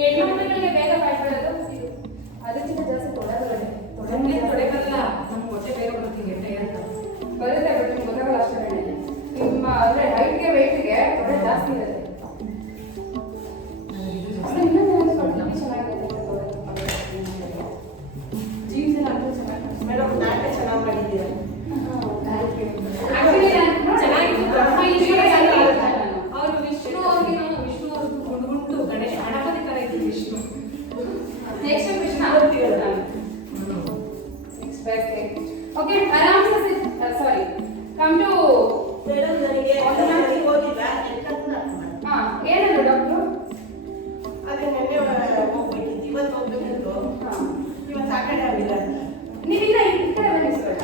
ಹೆಣ್ಮಕ್ಳಿಗೆ ಬೇಗ ಕಾಯ್ಕೊಳ್ಳೋದು ಅದಕ್ಕಿಂತ ಜಾಸ್ತಿ ತೊಡೆ ಬರಲ್ಲ. ನಮ್ಮ ಹೊಟ್ಟೆ ಬೇಗ ಬರ್ತೀನಿ ಅಂತ ಬರುತ್ತೆ, ಬಟ್ ನಿಮ್ಗೆ ಗೊತ್ತಾಗಲ್ಲ ಅಷ್ಟೇ. ನಿಮ್ಮ ಅಂದರೆ ಹೈಟ್ಗೆ ವೆಯ್ಟ್ಗೆ ತೊಡೆ ಜಾಸ್ತಿ ಇರುತ್ತೆ. ಜೀನ್ಸ್ ಎಲ್ಲ ಅಂತೂ ಚೆನ್ನಾಗಿ ಮೇಡಮ್, ನಾಟಕ ಚೆನ್ನಾಗಿ ಮಾಡಿದ್ದೀರಾ. ಅವರು ವಿಷ್ಣು ಅವ್ರಿಗೆ ವಿಷ್ಣು ಅವ್ರದ್ದು ಗುಂಡು ಗಣೇಶ ಗಣಪತಿ ತರ ಇತ್ತು ವಿಷ್ಣು. ನೆಕ್ಸ್ಟ್ ಕೃಷ್ಣ ಆಗ್ತೀವಲ್ಲ ನಾನು. ಓಕೆ, ಆರಾಮ್ಸೆ ಸಾರಿ ಕಮ್ ಟು ಮೇಡಮ್, ನನಗೆ ಹೋಗಿಲ್ಲ ಏನಂದ್ರು ಡಾಕ್ಟ್ರು? ಅದೇ ನೆನ್ನೆ ಹೋಗ್ಬೇಕಿತ್ತು, ಇವತ್ತು ಹೋಗ್ಬೇಕಿತ್ತು. ಇವತ್ತು ಆ ಕಡೆ ಆಗಿಲ್ಲ. ನೀವಿಲ್ಲ ಈ ಕಡೆ ಬನ್ನಿ ಸರ್.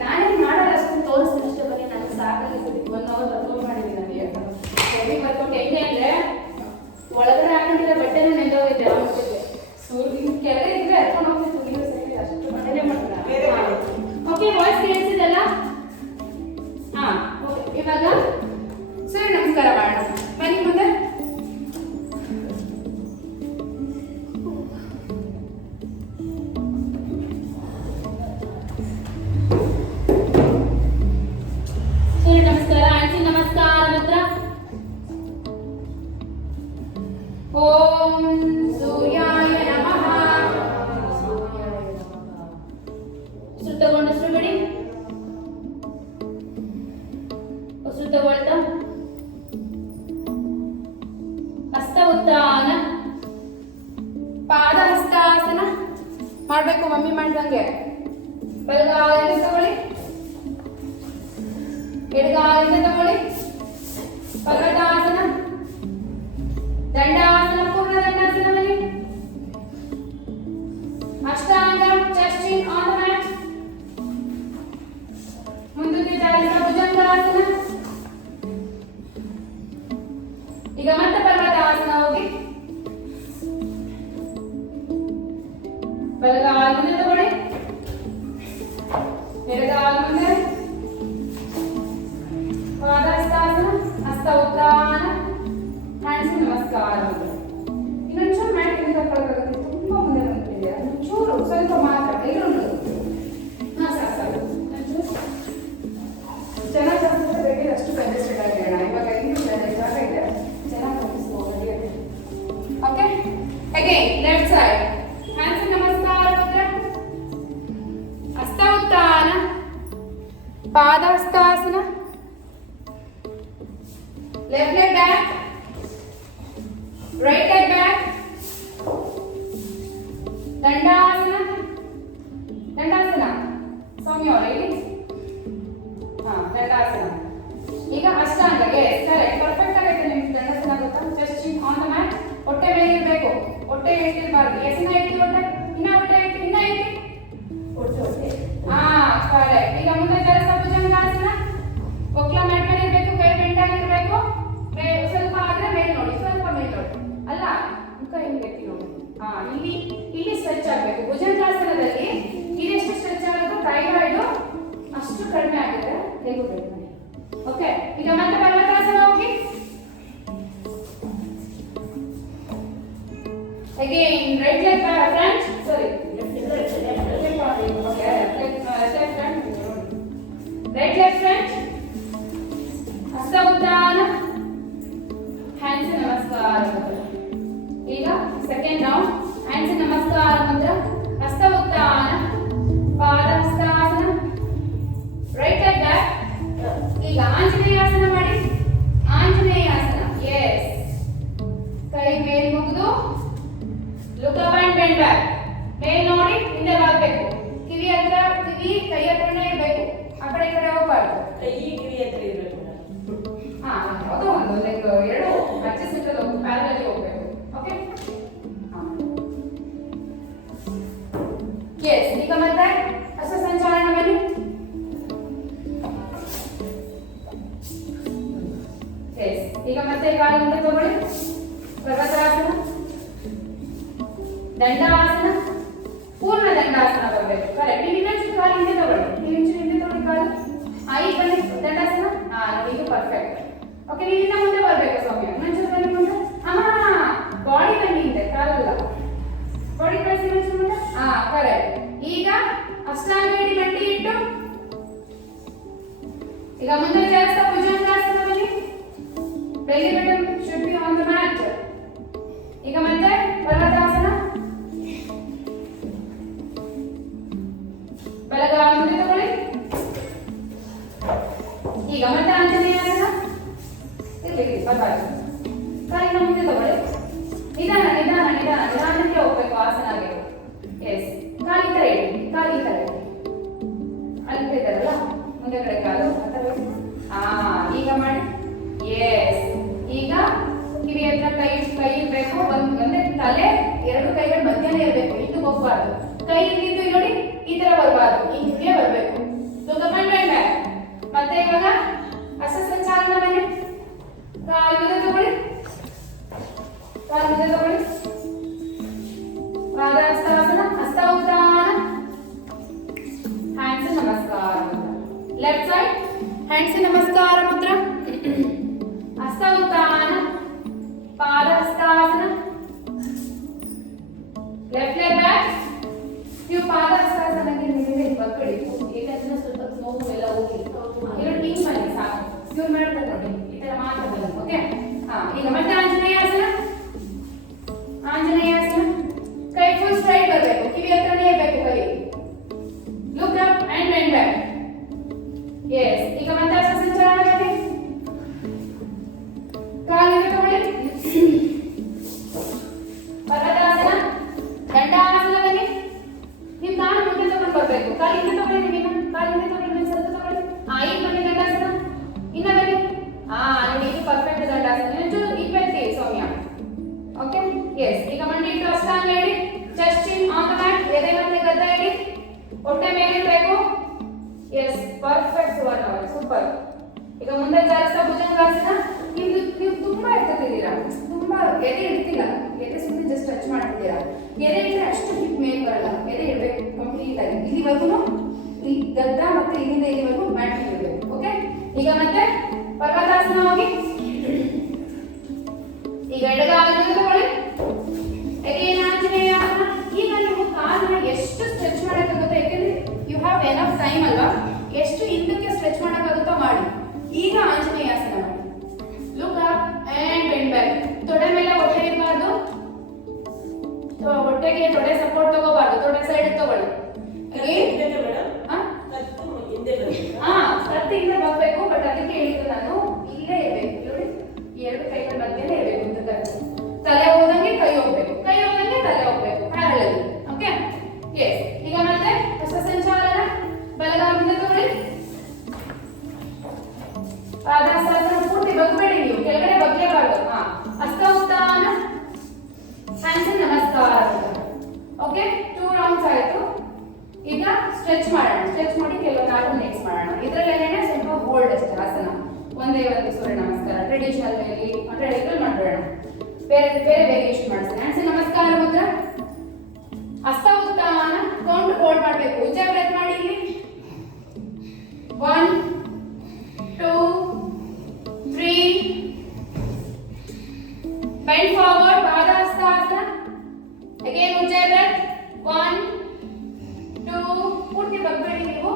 ನಾನೇನು ಮಾಡಲ್ಲ, ಅಷ್ಟೊಂದು ತೋರಿಸ್ತೀನಿ ಅಷ್ಟೇ. ಬನ್ನಿ, ನನಗೆ ಸಾಕಾಗಿ 1 hour ಬರ್ಕೊಂಡು ಮಾಡಿದ್ದೀನಿ ನಾನು. ಯಾಕಂದ್ರೆ ಬರ್ಕೊಂಡು ಹೆಂಗೆ ಅಂದರೆ ಒಳಗಡೆ ಹಾಕೊಂಡಿರೋ ಬಟ್ಟೆನೇ ನೆಂದೋಗಿದ್ದೆ ಆ ಮಟ್ಟಿಗೆ. ಹಿಂಗೆ ಕೆಳಗೆ ಇದ್ರೆ ಎತ್ಕೊಂಡು ಹೋಗ್ತಿತ್ತು ನೀರು ಸರಿ, ಅಷ್ಟು ಮನೆಯೇ ಮಾಡ್ತಾರೆ. ಓಕೆ, ವಾಯ್ಸ್ ಕೇಳಿಸಿದಲ್ಲ? ಹಾಂ, ಇವಾಗ ಸರಿ, ನಮಸ್ಕಾರ ಮಾಡೋಣ. ಬನ್ನಿ ಮುಂದೆ. ಸೂರ್ಯ ನಮಸ್ಕಾರ. ಆಂಟಿ ನಮಸ್ಕಾರ. ಮಾತ್ರ ಓಂ ಸೂರ್ಯಾಯ ನಮಃ. ಉಸಿರು ತಗೊಂಡು ಉಸಿರು ಬಿಡಿ. ಉಸಿರು ತಗೊಳ್ತಾ ಹಸ್ತ ಉತ್ಥಾನ, ಪಾದ ಹಸ್ತಾಸನ ಮಾಡಬೇಕು. ಮಮ್ಮಿ ಮಾಡ್ದಂಗೆ ಬಲಗಾಲಿಂದ ತಗೊಳ್ಳಿ, ಎಡಗಾಲಿಂದ ತಗೊಳ್ಳಿ. ಪರ್ವತಾಸನ, ದಂಡಾಸನ, ಪೂರ್ಣ ದಂಡಾಸನ ಬನ್ನಿ. ಅಷ್ಟಾಂಗ, chest in on the mat. ಮುಂದಕ್ಕೆ ಚಾಲಿಸುವ ಭುಜಂಗಾಸನ. ಈಗ ಮತ್ತೆ ಪರ್ವತಾಸನ ಹೋಗಿ ಬಲಗಾಲಿಂದ ತಗೊಳ್ಳಿ, ಎಡಗಾಲ ಮುಂದೆ. ಪಾದಹಸ್ತಾಸನ, ಹಸ್ತ ಉತ್ಥಾನ, ಹ್ಯಾಂಡ್ಸ್ ನಮಸ್ಕಾರ. ಇನ್ನೊಂಚೂರು ಮ್ಯಾಟ್ ಇಂದ ಕಳ್ಕೊಳ್ಳೋದು ತುಂಬಾ ಮುಂದೆ ಬಂದ್ಬಿಟ್ಟಿದೆ. ಒಂಚೂರು ಸ್ವಲ್ಪ ಮಾತ್ರ ಇರೋದು. ಹಾಂ ಸರ್ ಸರ್ ಚೆನ್ನಾಗಿ ಕಲಿಸಿದ್ರೆ ಬೇಕಿದ್ರೆ ಅಷ್ಟು ಕಂಜೆಸ್ಟೆಡ್ ಆಗಿರೋಣ. ಇವಾಗ ಇನ್ನೂ ಜಾಗ ಇದೆ, ಚೆನ್ನಾಗಿ ಕಲಿಸ್ಬೋದು. Okay, again left side. Hands ನಮಸ್ಕಾರ ಮುದ್ರೆ, ಹಸ್ತ ಉತ್ಥಾನ, ಪಾದಹಸ್ತಾಸನ, left leg back, right leg back, ದಂಡಾಸನ. ದಂಡಾಸನ ಸೌಮ್ಯ ಅವರೇ ಇಲ್ಲಿ. ದಂಡಾಸನ. ಈಗ ಅಷ್ಟಾಂಗ. ಎಸ್, ಕರೆಕ್ಟ್, ಪರ್ಫೆಕ್ಟ್ ಆಗೈತೆ ನಿಮ್ಗೆ ದಂಡಾಸನ. ಗೊತ್ತಾ? Just on the mat. ಹೊಟ್ಟೆ ಮೇಲೆ ಇರಬೇಕು, ಹೊಟ್ಟೆ ಇಟ್ಟಿರಬಾರ್ದು. ಎಸಿನ ಇಟ್ಟು ಹೊಟ್ಟೆ, ಇನ್ನ ಹೊಟ್ಟೆ ಇಟ್ಟು, ಇನ್ನ ಇಟ್ಟು ಹೊಟ್ಟೆ ಹೊಟ್ಟೆ. ಕರೆಕ್ಟ್. ಈಗ ಮುಂದೆ ಜಲಸ ಭುಜಂಗಾಸನ. ಒಕ್ಲ ಮ್ಯಾಟ್ ಮೇಲೆ ಇರಬೇಕು, ಕೈ ಬೆಂಟಾಗಿರ್ಬೇಕು. ಸ್ವಲ್ಪ ಆದ್ರೆ ಮೇಲೆ ನೋಡಿ, ಸ್ವಲ್ಪ ಮೇಲೆ ನೋಡಿ. ಅಲ್ಲ, ಮುಖ ಹಿಂಗೆ ಎತ್ತಿ ನೋಡಿ. ಇಲ್ಲಿ ಸ್ಟ್ರೆಚ್ ಆಗಬೇಕು. ಭುಜಂಗಾಸನದಲ್ಲಿ ಇದೆಷ್ಟು ಸ್ಟ್ರೆಚ್ ಆಗೋದು ಥೈರಾಯ್ಡ್ ಅಷ್ಟು ಕಡಿಮೆ ಆಗಿದೆ. ತೆಗಿಬೇಕು. ಓಕೆ, ಈಗ ಮತ್ತೆ ಪರ್ವತಾಸನ ಹೋಗಿ. ಅಗೇನ್ ರೈಟ್ ಲೆಗ್ ಫ್ರಂಟ್, ಸಾರಿ ರೈಟ್ ಲೆಗ್ ಫ್ರಂಟ್, ಹಸ್ತ ಉತ್ಥಾನ, ಹ್ಯಾಂಡ್ಸ್ ನಮಸ್ಕಾರ. ಈಗ ಸೆಕೆಂಡ್ ರೌಂಡ್. ಹ್ಯಾಂಡ್ಸ್ ನಮಸ್ಕಾರ ಮಂತ್ರ, ಹಸ್ತ ಉತ್ಥಾನ, ಪಾದ ಹಸ್ತಾಸನ, ರೈಟ್ ಲೆಗ್ ಬ್ಯಾಕ್. ಈಗ ಆಂಜನೇಯಾಸನ ಮಾಡಿ. ಆಂಜನೇಯಾಸನ. ಎಸ್, ಕೈ ಮೇಲೆ ಮುಗಿದು look up and bend back. ಮೇಲೆ ನೋಡಿ, ಹಿಂದೆ ಬಾಗಬೇಕು. ಕಿವಿ ಹತ್ರ, ಕಿವಿ ಕೈ ಹತ್ರನೇ ಇರಬೇಕು. ಆ ಕಡೆ ಈ ಕಡೆ ಹೋಗಬಾರ್ದು. ಈ ಕಿವಿ ಹತ್ರ ಇರಬೇಕು. ಯಾವುದೋ ಒಂದು ಲೈಕ್ ಎರಡು ಅಡ್ಜಸ್ಟ್ಮೆಂಟ್ ಅಲ್ಲಿ ಪ್ಯಾರಲ್ ಹೋಗಬೇಕು. Okay, yes. ಈಗ ಮತ್ತೆ ಹಸ್ತ ಸಂಚಾಲನ ಬನ್ನಿ. ಎಸ್, ಈಗ ಮತ್ತೆ ಕಾಲು ಮುಂದೆ ತಗೊಳ್ಳಿ. ಪರ್ವತಾಸನ, ದಂಡಾಸನ, ಪೂರ್ಣ ದಂಡಾಸನ ಬರಬೇಕು. ಕರೆಕ್ಟ್. ನೀವು ಇನ್ನೊಂಚು ಕಾಲು ಹಿಂದೆ ತಗೊಳ್ಳಿ. ನೀವು ಇಂಚು ಹಿಂದೆ ತಗೊಳ್ಳಿ ಕಾಲು. ಐ ಬನ್ನಿ ದಂಡಾಸನ. ನೋಡಿ, ಇದು ಪರ್ಫೆಕ್ಟ್. ಓಕೆ, ನೀವು ಇನ್ನ ಮುಂದೆ ಬರಬೇಕು ಸೌಮ್ಯ. ಇನ್ನೊಂಚೂರು ಬನ್ನಿ ಮುಂದೆ. ಬಾಡಿ ಬನ್ನಿ ಹಿಂದೆ. ಮುಂದೆ ಜಾಸ್ತ ಭುಜಂಗಾಸನ ಬನ್ನಿ. Belly button should be on the mat. ಈಗ ಮತ್ತೆ ಪರ್ವತಾಸನ. ಬಲಗಾಲ ಮುಂದೆ ತಗೊಳ್ಳಿ. ಈಗ ಮತ್ತೆ ಆಂಜನೇಯಾಸನ. ಇರ್ಲಿ ಪರವಾಗಿಲ್ಲ. ಕಾಲಿನ ಮುಂದೆ ತಗೊಳ್ಳಿ. ನಿಧಾನ ನಿಧಾನ ನಿಧಾನ ನಿಧಾನಕ್ಕೆ ಹೋಗ್ಬೇಕು ಆಸನಗೆ. ಎಸ್, ಕಾಲಿ ತರ ಇಡಿ, ಕಾಲಿ ತರ ಇಡಿ. ಅಲ್ಲಿ ಇದ್ದಾರಲ್ಲ ಮುಂದೆಗಡೆ ಕಾಲು ಈಗ ಮಾಡಿ. ಎಸ್, ಈಗ ಕಿವಿ ಹತ್ರ ಕೈ ಇರ್ಬೇಕು. ಒಂದೇ ತಲೆ, ಎರಡು ಕೈಗಳು ಮಧ್ಯನೇ ಇರಬೇಕು, ಹಿಂದಕ್ಕೆ ಹೋಗ್ಬಾರ್ದು. ಕೈ ಇಲ್ಲಿದ್ದು ನೋಡಿ ಈ ತರ ಬರಬಾರ್ದು, ಹಿಂಗೆ ಬರಬೇಕು. ಮತ್ತೆ ಇವಾಗ ಹಸ್ತ ಸಂಚಾಲನ ಬನ್ನಿ. ಕಾಲು ಮುಂದೆ ತಗೊಳ್ಳಿ, ಕಾಲು ಮುಂದೆ ತಗೊಳ್ಳಿ. ಪಾದ ಹಸ್ತಾಸನ, ಹಸ್ತ ಉತ್ಥಾನ, ಹ್ಯಾಂಡ್ಸ್ ನಮಸ್ಕಾರ ಮುದ್ರ. ಲೆಫ್ಟ್ ಸೈಡ್ ಹ್ಯಾಂಡ್ಸ್ ನಮಸ್ಕಾರ ಮುದ್ರ. ಹಸ್ತ ಉತ್ಥಾನ, ಪಾದ ಹಸ್ತಾಸನ. Left leg back. ನೀವು ಪಾದ ಹಸ್ತಾಸನಕ್ಕೆ ನಿಮಗೆ ಬಗ್ಗಡಿ, ಏಕೆಂದ್ರೆ ಸ್ವಲ್ಪ ನೋವು ಎಲ್ಲ ಹೋಗಿ ಇವರು ಟೀಮ್ ಮಾಡಿ ಸಾಕು. ಇವ್ರು ಮಾಡ್ತಾರೆ ನೋಡಿ ಈ ತರ ಮಾತ್ರ ಬನ್ನಿ. ಓಕೆ, ಈಗ ಮತ್ತೆ ಆಂಜನೇಯಾಸನ. ಆಂಜನೇಯಾಸನ, ಕೈ ಫುಲ್ ಸ್ಟ್ರೈಟ್ ಬರಬೇಕು, ಕಿವಿ ಹತ್ರನೇ ಇರಬೇಕು ಕೈ. Look up and bend back. Yes, ಈಗ ಮತ್ತೆ ಹಸ್ತ ಸಂಚಾಲನ ಮಾಡಿ. ಕಾಲಿಗೆ ತಗೊಳ್ಳಿ. ಪರ್ವತಾಸನ, ದಂಡಾಸನ ಬನ್ನಿ. ನೀವು ಕಾಲು ಮುಂದೆ ತಗೊಂಡು ಬರಬೇಕು, ಕಾಲಿಂದ ತಗೊಳ್ಳಿ. ನೀವು ಕಾಲಿಂದ ತಗೊಳ್ಳಿ, ಸ್ವಲ್ಪ ತಗೊಳ್ಳಿ. ಈಗ ಬನ್ನಿ ದಂಡಾಸನ. ಇನ್ನ ಬನ್ನಿ. ನೋಡಿ ಇದು ಪರ್ಫೆಕ್ಟ್ ದಂಡಾಸನ. ಇಪ್ಪತ್ತಿ ಸೌಮ್ಯ. ಓಕೆ, ಎಸ್, ಈಗ ಮಂಡಿ ಇಟ್ಟು ಅಷ್ಟಾಂಗ ಇಡಿ. Chest in on the mat. ಎದೆ ಮತ್ತೆ ಗದ್ದ ಇಡಿ, ಹೊಟ್ಟೆ ಮೇಲೆ ಇರಬೇಕು. Yes, perfect Suvarna, super. ಈಗ ಮುಂದೆ ಜಾಸ್ತ ಭುಜಂಗಾಸನ. ನೀವು ತುಂಬಾ ಎತ್ತಿದ್ದೀರಾ, ತುಂಬಾ ಎದೆ ಇಡ್ತಿಲ್ಲ, ಎದೆ ಸುಮ್ಮನೆ ಜಸ್ಟ್ ಟಚ್ ಮಾಡ್ತಿದ್ದೀರಾ. ಎದೆ ಇಟ್ಟರೆ ಅಷ್ಟು ಹಿಪ್ ಮೇಲೆ ಬರಲ್ಲ, ಎದೆ ಇಡಬೇಕು ಕಂಪ್ಲೀಟ್ ಆಗಿ. ಇಲ್ಲಿವರೆಗೂ ಈ ಗದ್ದ ಮತ್ತೆ ಇಲ್ಲಿಂದ ಇಲ್ಲಿವರೆಗೂ ಮ್ಯಾಟ್ ಇರಬೇಕು. ಓಕೆ, ಈಗ ಮತ್ತೆ ಪರ್ವತಾಸನ ಹೋಗಿ. ಈಗ ಎಡಗಾಲನ್ನು ತಗೊಳ್ಳಿ. ಅಗೇನ್ ಆಂಜನೇಯಾಸನ. ಈಗ ನೀವು ಕಾಲನ್ನ ಎಷ್ಟು ಸ್ಟ್ರೆಚ್ ಮಾಡಕ್ಕಾಗುತ್ತೋ, ಯಾಕೆಂದ್ರೆ ಯು ಹ್ಯಾವ್ ಎನಫ್ ಟೈಮ್ ಅಲ್ವಾ, ಎಷ್ಟು ಹಿಂದಕ್ಕೆ ಸ್ಟ್ರೆಚ್ ಮಾಡಕ್ಕಾಗುತ್ತೋ ಮಾಡಿ. ಈಗ ಆಂಜನೇಯಾಸನ ಮಾಡಿ. Look up and bend back. ತೊಡೆ ಮೇಲೆ ಹೊಟ್ಟೆ ಇರಬಾರ್ದು, ಹೊಟ್ಟೆಗೆ ತೊಡೆ ಸಪೋರ್ಟ್ ತಗೋಬಾರ್ದು, ತೊಡೆ ಸೈಡ್ ತಗೊಳ್ಳಿ. ಕತ್ತಿಂದ ಬಗ್ಬೇಕು, ಬಟ್ ಅದಕ್ಕೆ ಹೇಳಿದ್ದು ನಾನು ಇಲ್ಲೇ ಇರಬೇಕು ನೋಡಿ, ಎರಡು ಕೈಗಳ ಮಧ್ಯೆನೇ ಇರಬೇಕು ಅಂತ. ತಲೆ ಹೋದಂಗೆ ಕೈ ಹೋಗ್ಬೇಕು, ಕೈ ಹೋದಂಗೆ ತಲೆ ಹೋಗ್ಬೇಕು, ಪ್ಯಾರಲಲ್. ಓಕೆ, ಎಸ್, ಈಗ ಮತ್ತೆ ಹಸ್ತ ಸಂಚಾಲನ. ಬಲಗಾಲದಿಂದ ತಗೊಳ್ಳಿ. ಪಾದಾಸನ ಪೂರ್ತಿ ಬಗ್ಬೇಡಿ, ನೀವು ಕೆಳಗಡೆ ಬಗ್ಲೇಬಾರ್ದು. ಹಸ್ತ ಉತ್ಥಾನ, ಹ್ಯಾಂಡ್ಸ್ ನಮಸ್ಕಾರ. ಓಕೆ, 2 ರೌಂಡ್ಸ್ ಆಯ್ತು. ಈಗ ಸ್ಟ್ರೆಚ್ ಮಾಡೋಣ. ಸ್ಟ್ರೆಚ್ ಮಾಡಿ ಕೆಲವು 4 ಮಿನಿಟ್ಸ್ ಮಾಡೋಣ. ಇದರಲ್ಲೇನೆ ಸ್ವಲ್ಪ ಹೋಲ್ಡ್ ಅಷ್ಟೇ ಆಸನ. ಒಂದೇ ಒಂದು ಸೂರ್ಯ ನಮಸ್ಕಾರ ಟ್ರೆಡಿಷನಲ್ ವೇಲಿ ಟ್ರೆಡಿಷನಲ್ ಮಾಡೋಣ. ಬೇರೆ ಬೇರೆ ವೇರಿಯೇಷನ್ ಮಾಡ್ತೀನಿ. ಹ್ಯಾಂಡ್ಸ್ ನಮಸ್ಕಾರ ಮುದ್ರ. ಹಸ್ತ ಉತ್ಥಾನ, ಕೌಂಟ್ ಹೋಲ್ಡ್ ಮಾಡಬೇಕು. ಉಜ್ಜ ಬ್ರೆತ್ ಮಾಡಿ ಇಲ್ಲಿ. 1 2 3. ಬೆಂಡ್ ಫಾರ್ವರ್ಡ್, ಪಾದ ಹಸ್ತಾಸನ. Again ಉಜ್ಜ breath. 1 2. ಪೂರ್ತಿ ಬಗ್ಬೇಡಿ ನೀವು.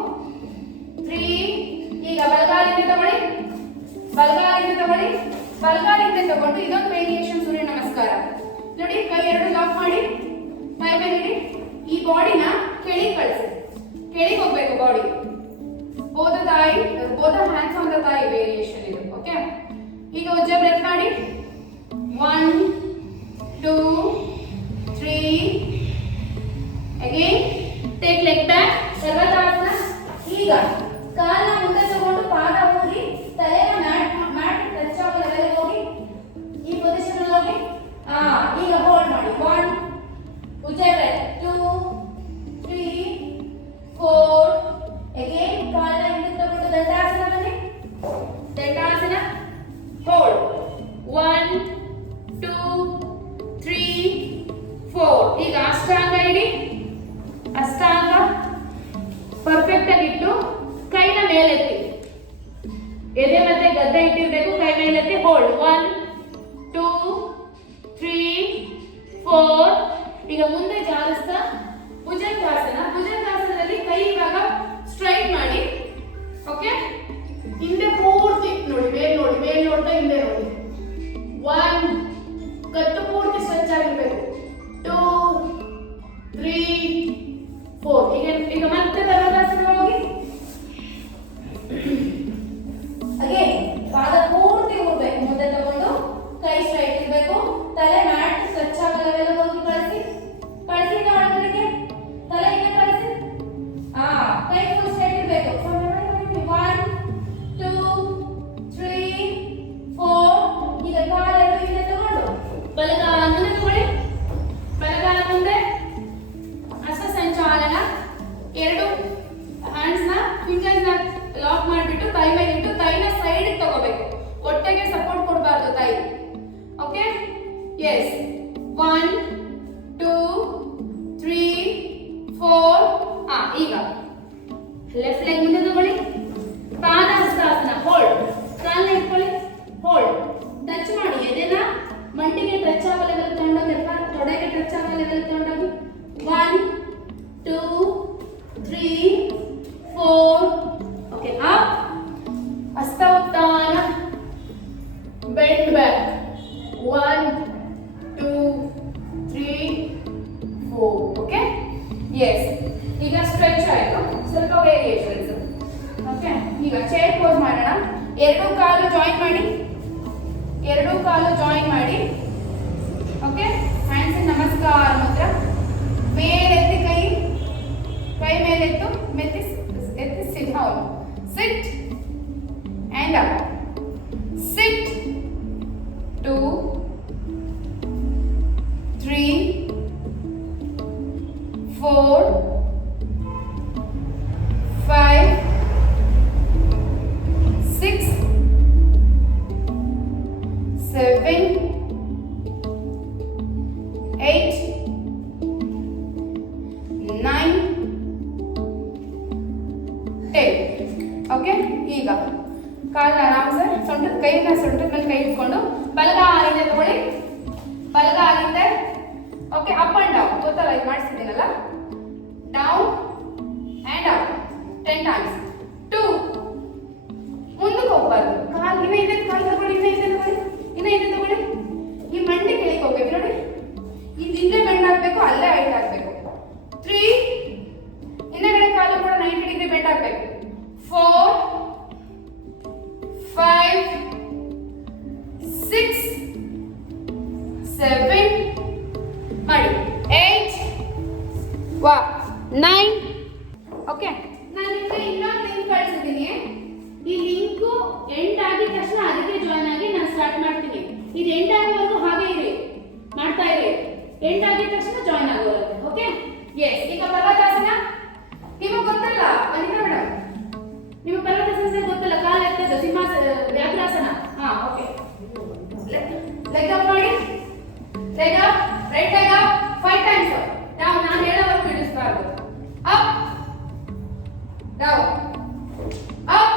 3. ಈಗ ಬಲಗಾಲಿಂದ ತಗೊಳ್ಳಿ. ಬಲಗಾಲಿಂದ ತಗೊಳ್ಳಿ. ಬಲಗಾಲಿಂದ ತಗೊಂಡು ಇದೊಂದು ವೇರಿಯೇಷನ್ ಸೂರ್ಯ ನಮಸ್ಕಾರ ನೋಡಿ. ಕೈ ಎರಡು ಲಾಕ್ ಮಾಡಿ, ಮೈ ಮೇಲೆ ಇಡಿ. ಈ ಬಾಡಿನ ಕೆಳಗೆ ಕಳಿಸಿ, ಕೆಳಗೆ ಹೋಗ್ಬೇಕು ಬಾಡಿ. ಬೋಧ ಹ್ಯಾಂಡ್ಸ್ ಆನ್ ದ ತಾಯಿ ವೇರಿಯೇಷನ್ ಇದು. ಓಕೆ, ಈಗ ಉಜ್ಜ ಬ್ರೆತ್ ಮಾಡಿ. 1 2 3. ಅಗೇನ್ ಟೇಕ್ ಲೆಗ್ ಬ್ಯಾಕ್, ಸರ್ವತಾಸನ. ಈಗ ಕಾಲನ್ನ ಮುಂದೆ ತಗೊಂಡು ಪಾದ ಹೋಗಿ ತಲೆನ ಮ್ಯಾಟ್ ಟಚ್ ಆಗೋ ಲೆವೆಲ್ ಹೋಗಿ ಈ ಪೊಸಿಷನ್ ಅಲ್ಲಿ ಹೋಗಿ. ಈಗ ಹೋಲ್ಡ್ ಮಾಡಿ. 1 ಉಜ್ಜ ಬ್ರೆತ್. 2 3 4. ಅಗೇನ್ ಕಾಲನ್ನ ಹಿಂದೆ ತಗೊಂಡು ದಂಡಾಸನ ಬನ್ನಿ. ದಂಡಾಸನ, ಹೋಲ್ಡ್. 1 2 3 4. ಈಗ ಅಷ್ಟಾಂಗ ಇಡಿ. ಅಷ್ಟಾಂಗ ಪರ್ಫೆಕ್ಟ್ ಆಗಿ ಇಟ್ಟು ಕೈನ ಮೇಲೆತ್ತಿ. ಎದೆ ಮತ್ತೆ ಗದ್ದೆ ಇಟ್ಟಿರ್ಬೇಕು, ಕೈ ಮೇಲೆತ್ತಿ. ಹೋಲ್ಡ್. 1 2 3 4. ಈಗ ಮುಂದೆ ಜಾಲಿಸ್ತಾ ಭುಜಂಗಾಸನ. ಭುಜಂಗಾಸನದಲ್ಲಿ ಕೈ ಇವಾಗ ಸ್ಟ್ರೈಟ್ ಮಾಡಿ. ಓಕೆ, ಹಿಂದೆ ಕತ್ತು ಪೂರ್ತಿ ಸ್ಟ್ರೆಚ್ ಆಗಿರ್ಬೇಕು. 2 3 4. ಈಗ ಮತ್ತೆ ಪರ್ವತಾಸನ ಹೋಗಿ ಹಾಗೆ ಪಾದ ಪೂರ್ತಿ ಊರ್ಬೇಕು. ಮುಂದೆ ತಗೊಂಡು ಕೈ ಸ್ಟ್ರೈಟ್ ಇರಬೇಕು. ತಲೆ ಮ್ಯಾಟ್ ಸ್ಟ್ರೆಚ್ ಆಗೋ ಲೆವೆಲ್ ಹೋಗಿ ಕಳಿಸಿ. ಕಳಿಸಿದ ಒಳಗಡೆಗೆ ತಲೆ ಈಗ ಕಳಿಸಿ. ಕೈ ಫುಲ್ ಸ್ಟ್ರೈಟ್ ಇರಬೇಕು. 1 2 3 4. ಈಗ ಕಾಲೆರಡು ಹಿಂದೆ ತಗೊಂಡು ಬಲಗಾಲ ಮುಂದೆ ತಗೊಳ್ಳಿ. ಬಲಗಾಲ ಮುಂದೆ ಹಸ್ತ ಸಂಚಾಲನ. ಎರಡು ಹ್ಯಾಂಡ್ಸ್ ನ ಫಿಂಗರ್ಸ್ ನ ಲಾಕ್ ಮಾಡಿಬಿಟ್ಟು ಕೈ ಮೇಲೆ ಇಟ್ಟು ಕೈನ ಸೈಡ್ ತಗೋಬೇಕು. ಹೊಟ್ಟೆಗೆ ಸಪೋರ್ಟ್ ಕೊಡಬಾರ್ದು ಕೈ. Okay, yes. 1 2 3 4. ಈಗ ಲೆಫ್ಟ್ ಲೆಗ್ ಮುಂದೆ ತಗೊಳ್ಳಿ. ಪಾದ ಹಸ್ತಾಸನ. ಹೋಲ್ಡ್. ಕಾಲನ್ನ ಇಟ್ಕೊಳ್ಳಿ. ಹೋಲ್ಡ್. ಟಚ್ ಮಾಡಿ. ಎದೆನ ಮಂಡಿಗೆ ಟಚ್ ಆಗೋ ಲೆವೆಲ್ ತಗೊಂಡೋಗಿ ಅಥವಾ ತೊಡೆಗೆ ಟಚ್ ಆಗೋ ಲೆವೆಲ್ ತಗೊಂಡೋಗಿ. 1 2 3 4. Okay, up. ಹಸ್ತ ಉತ್ಥಾನ. Bend back. 1 2 3 4. Okay, yes. ಈಗ ಸ್ಟ್ರೆಚ್ ಆಯಿತು. ಸ್ವಲ್ಪ ವೇರಿಯೇಷನ್ಸ್. ಓಕೆ, ಈಗ ಚೇರ್ ಪೋಸ್ ಮಾಡೋಣ. ಎರಡು ಕಾಲು ಜಾಯಿನ್ ಮಾಡಿ. ಎರಡು ಕಾಲು ಜಾಯಿನ್ ಮಾಡಿ. ಓಕೆ, ಹ್ಯಾಂಡ್ಸ್ ನಮಸ್ಕಾರ ಮುದ್ರ. ಮೇಲೆತ್ತಿ ಕೈ. ಕೈ ಮೇಲೆತ್ತು. ಮೆತ್ತಿ ಎತ್ತಿ sit down. Sit and up. Sit. 2 3 4 5 6 7 8 9 10. Okay, ಈಗ ಕಾಲನ್ನ ಆರಾಮ್ಸೆ ಕೈನ ಸೊಂಟದ ಮೇಲೆ ಕೈ ಇಟ್ಕೊಂಡು ಬಲಗಾಲಿಂದ ತಗೊಳ್ಳಿ. ಬಲಗಾಲಿಂದ. Okay, up and down. ಗೊತ್ತಲ್ಲ, ಇದು ಮಾಡಿಸಿದ್ದೀನಲ್ಲ. Down and up 10 times. 2. ಮುಂದಕ್ಕೆ ಹೋಗ್ಬಾರ್ದು. ಕಾಲು ಇನ್ನ ಇದೆ. ಕಾಲು ತಗೊಳ್ಳಿ. ಇನ್ನ ಇದೆ ತಗೊಳ್ಳಿ. ಈ ಮಂಡಿ ಕೆಳಗೆ ಹೋಗ್ಬೇಕು ನೋಡಿ. ಇದು ಇಲ್ಲೇ ಬೆಂಡ್ ಆಗ್ಬೇಕು, ಅಲ್ಲೇ ಹೈಟ್ ಆಗ್ಬೇಕು. 3. ಹಿಂದಗಡೆ ಕಾಲು ಕೂಡ 90 ಡಿಗ್ರಿ ಬೆಂಡ್ ಆಗ್ಬೇಕು. 4 5 6 7 ಮಾಡಿ. 8 9. ಓಕೆ, ನಾನು ನಿಮಗೆ ಇನ್ನೊಂದು ಲಿಂಕ್ ಕಳಿಸಿದ್ದೀನಿ. ಈ ಲಿಂಕು ಎಂಡ್ ಆಗಿದ ತಕ್ಷಣ ಅದಕ್ಕೆ ಜಾಯ್ನ್ ಆಗಿ ನಾನು ಸ್ಟಾರ್ಟ್ ಮಾಡ್ತೀನಿ. ಇದು ಎಂಡ್ ಆಗೋವರೆಗೂ ಹಾಗೆ ಇರಿ, ಮಾಡ್ತಾ ಇರಿ. ಎಂಡ್ ಆಗಿದ ತಕ್ಷಣ ಜಾಯ್ನ್ ಆಗೋದು. Okay, yes. ಈಗ ಪರ್ವತಾಸನ ನಿಮಗೆ ಗೊತ್ತಲ್ಲ ಅನಿತಾ ಮೇಡಮ್? ನಿಮಗೆ ಪರ್ವತಾಸನ ಗೊತ್ತಲ್ಲ? ಕಾಲು ಎತ್ತದ ವ್ಯಾಘ್ರಾಸನ. ಓಕೆ, ಲೆಗ್ ಅಪ್ ಮಾಡಿ. Leg up. Right leg up 5 times. Down. ನಾನು ಹೇಳೋವರೆಗೂ ಇಳಿಸಬಾರ್ದು. Up down. Up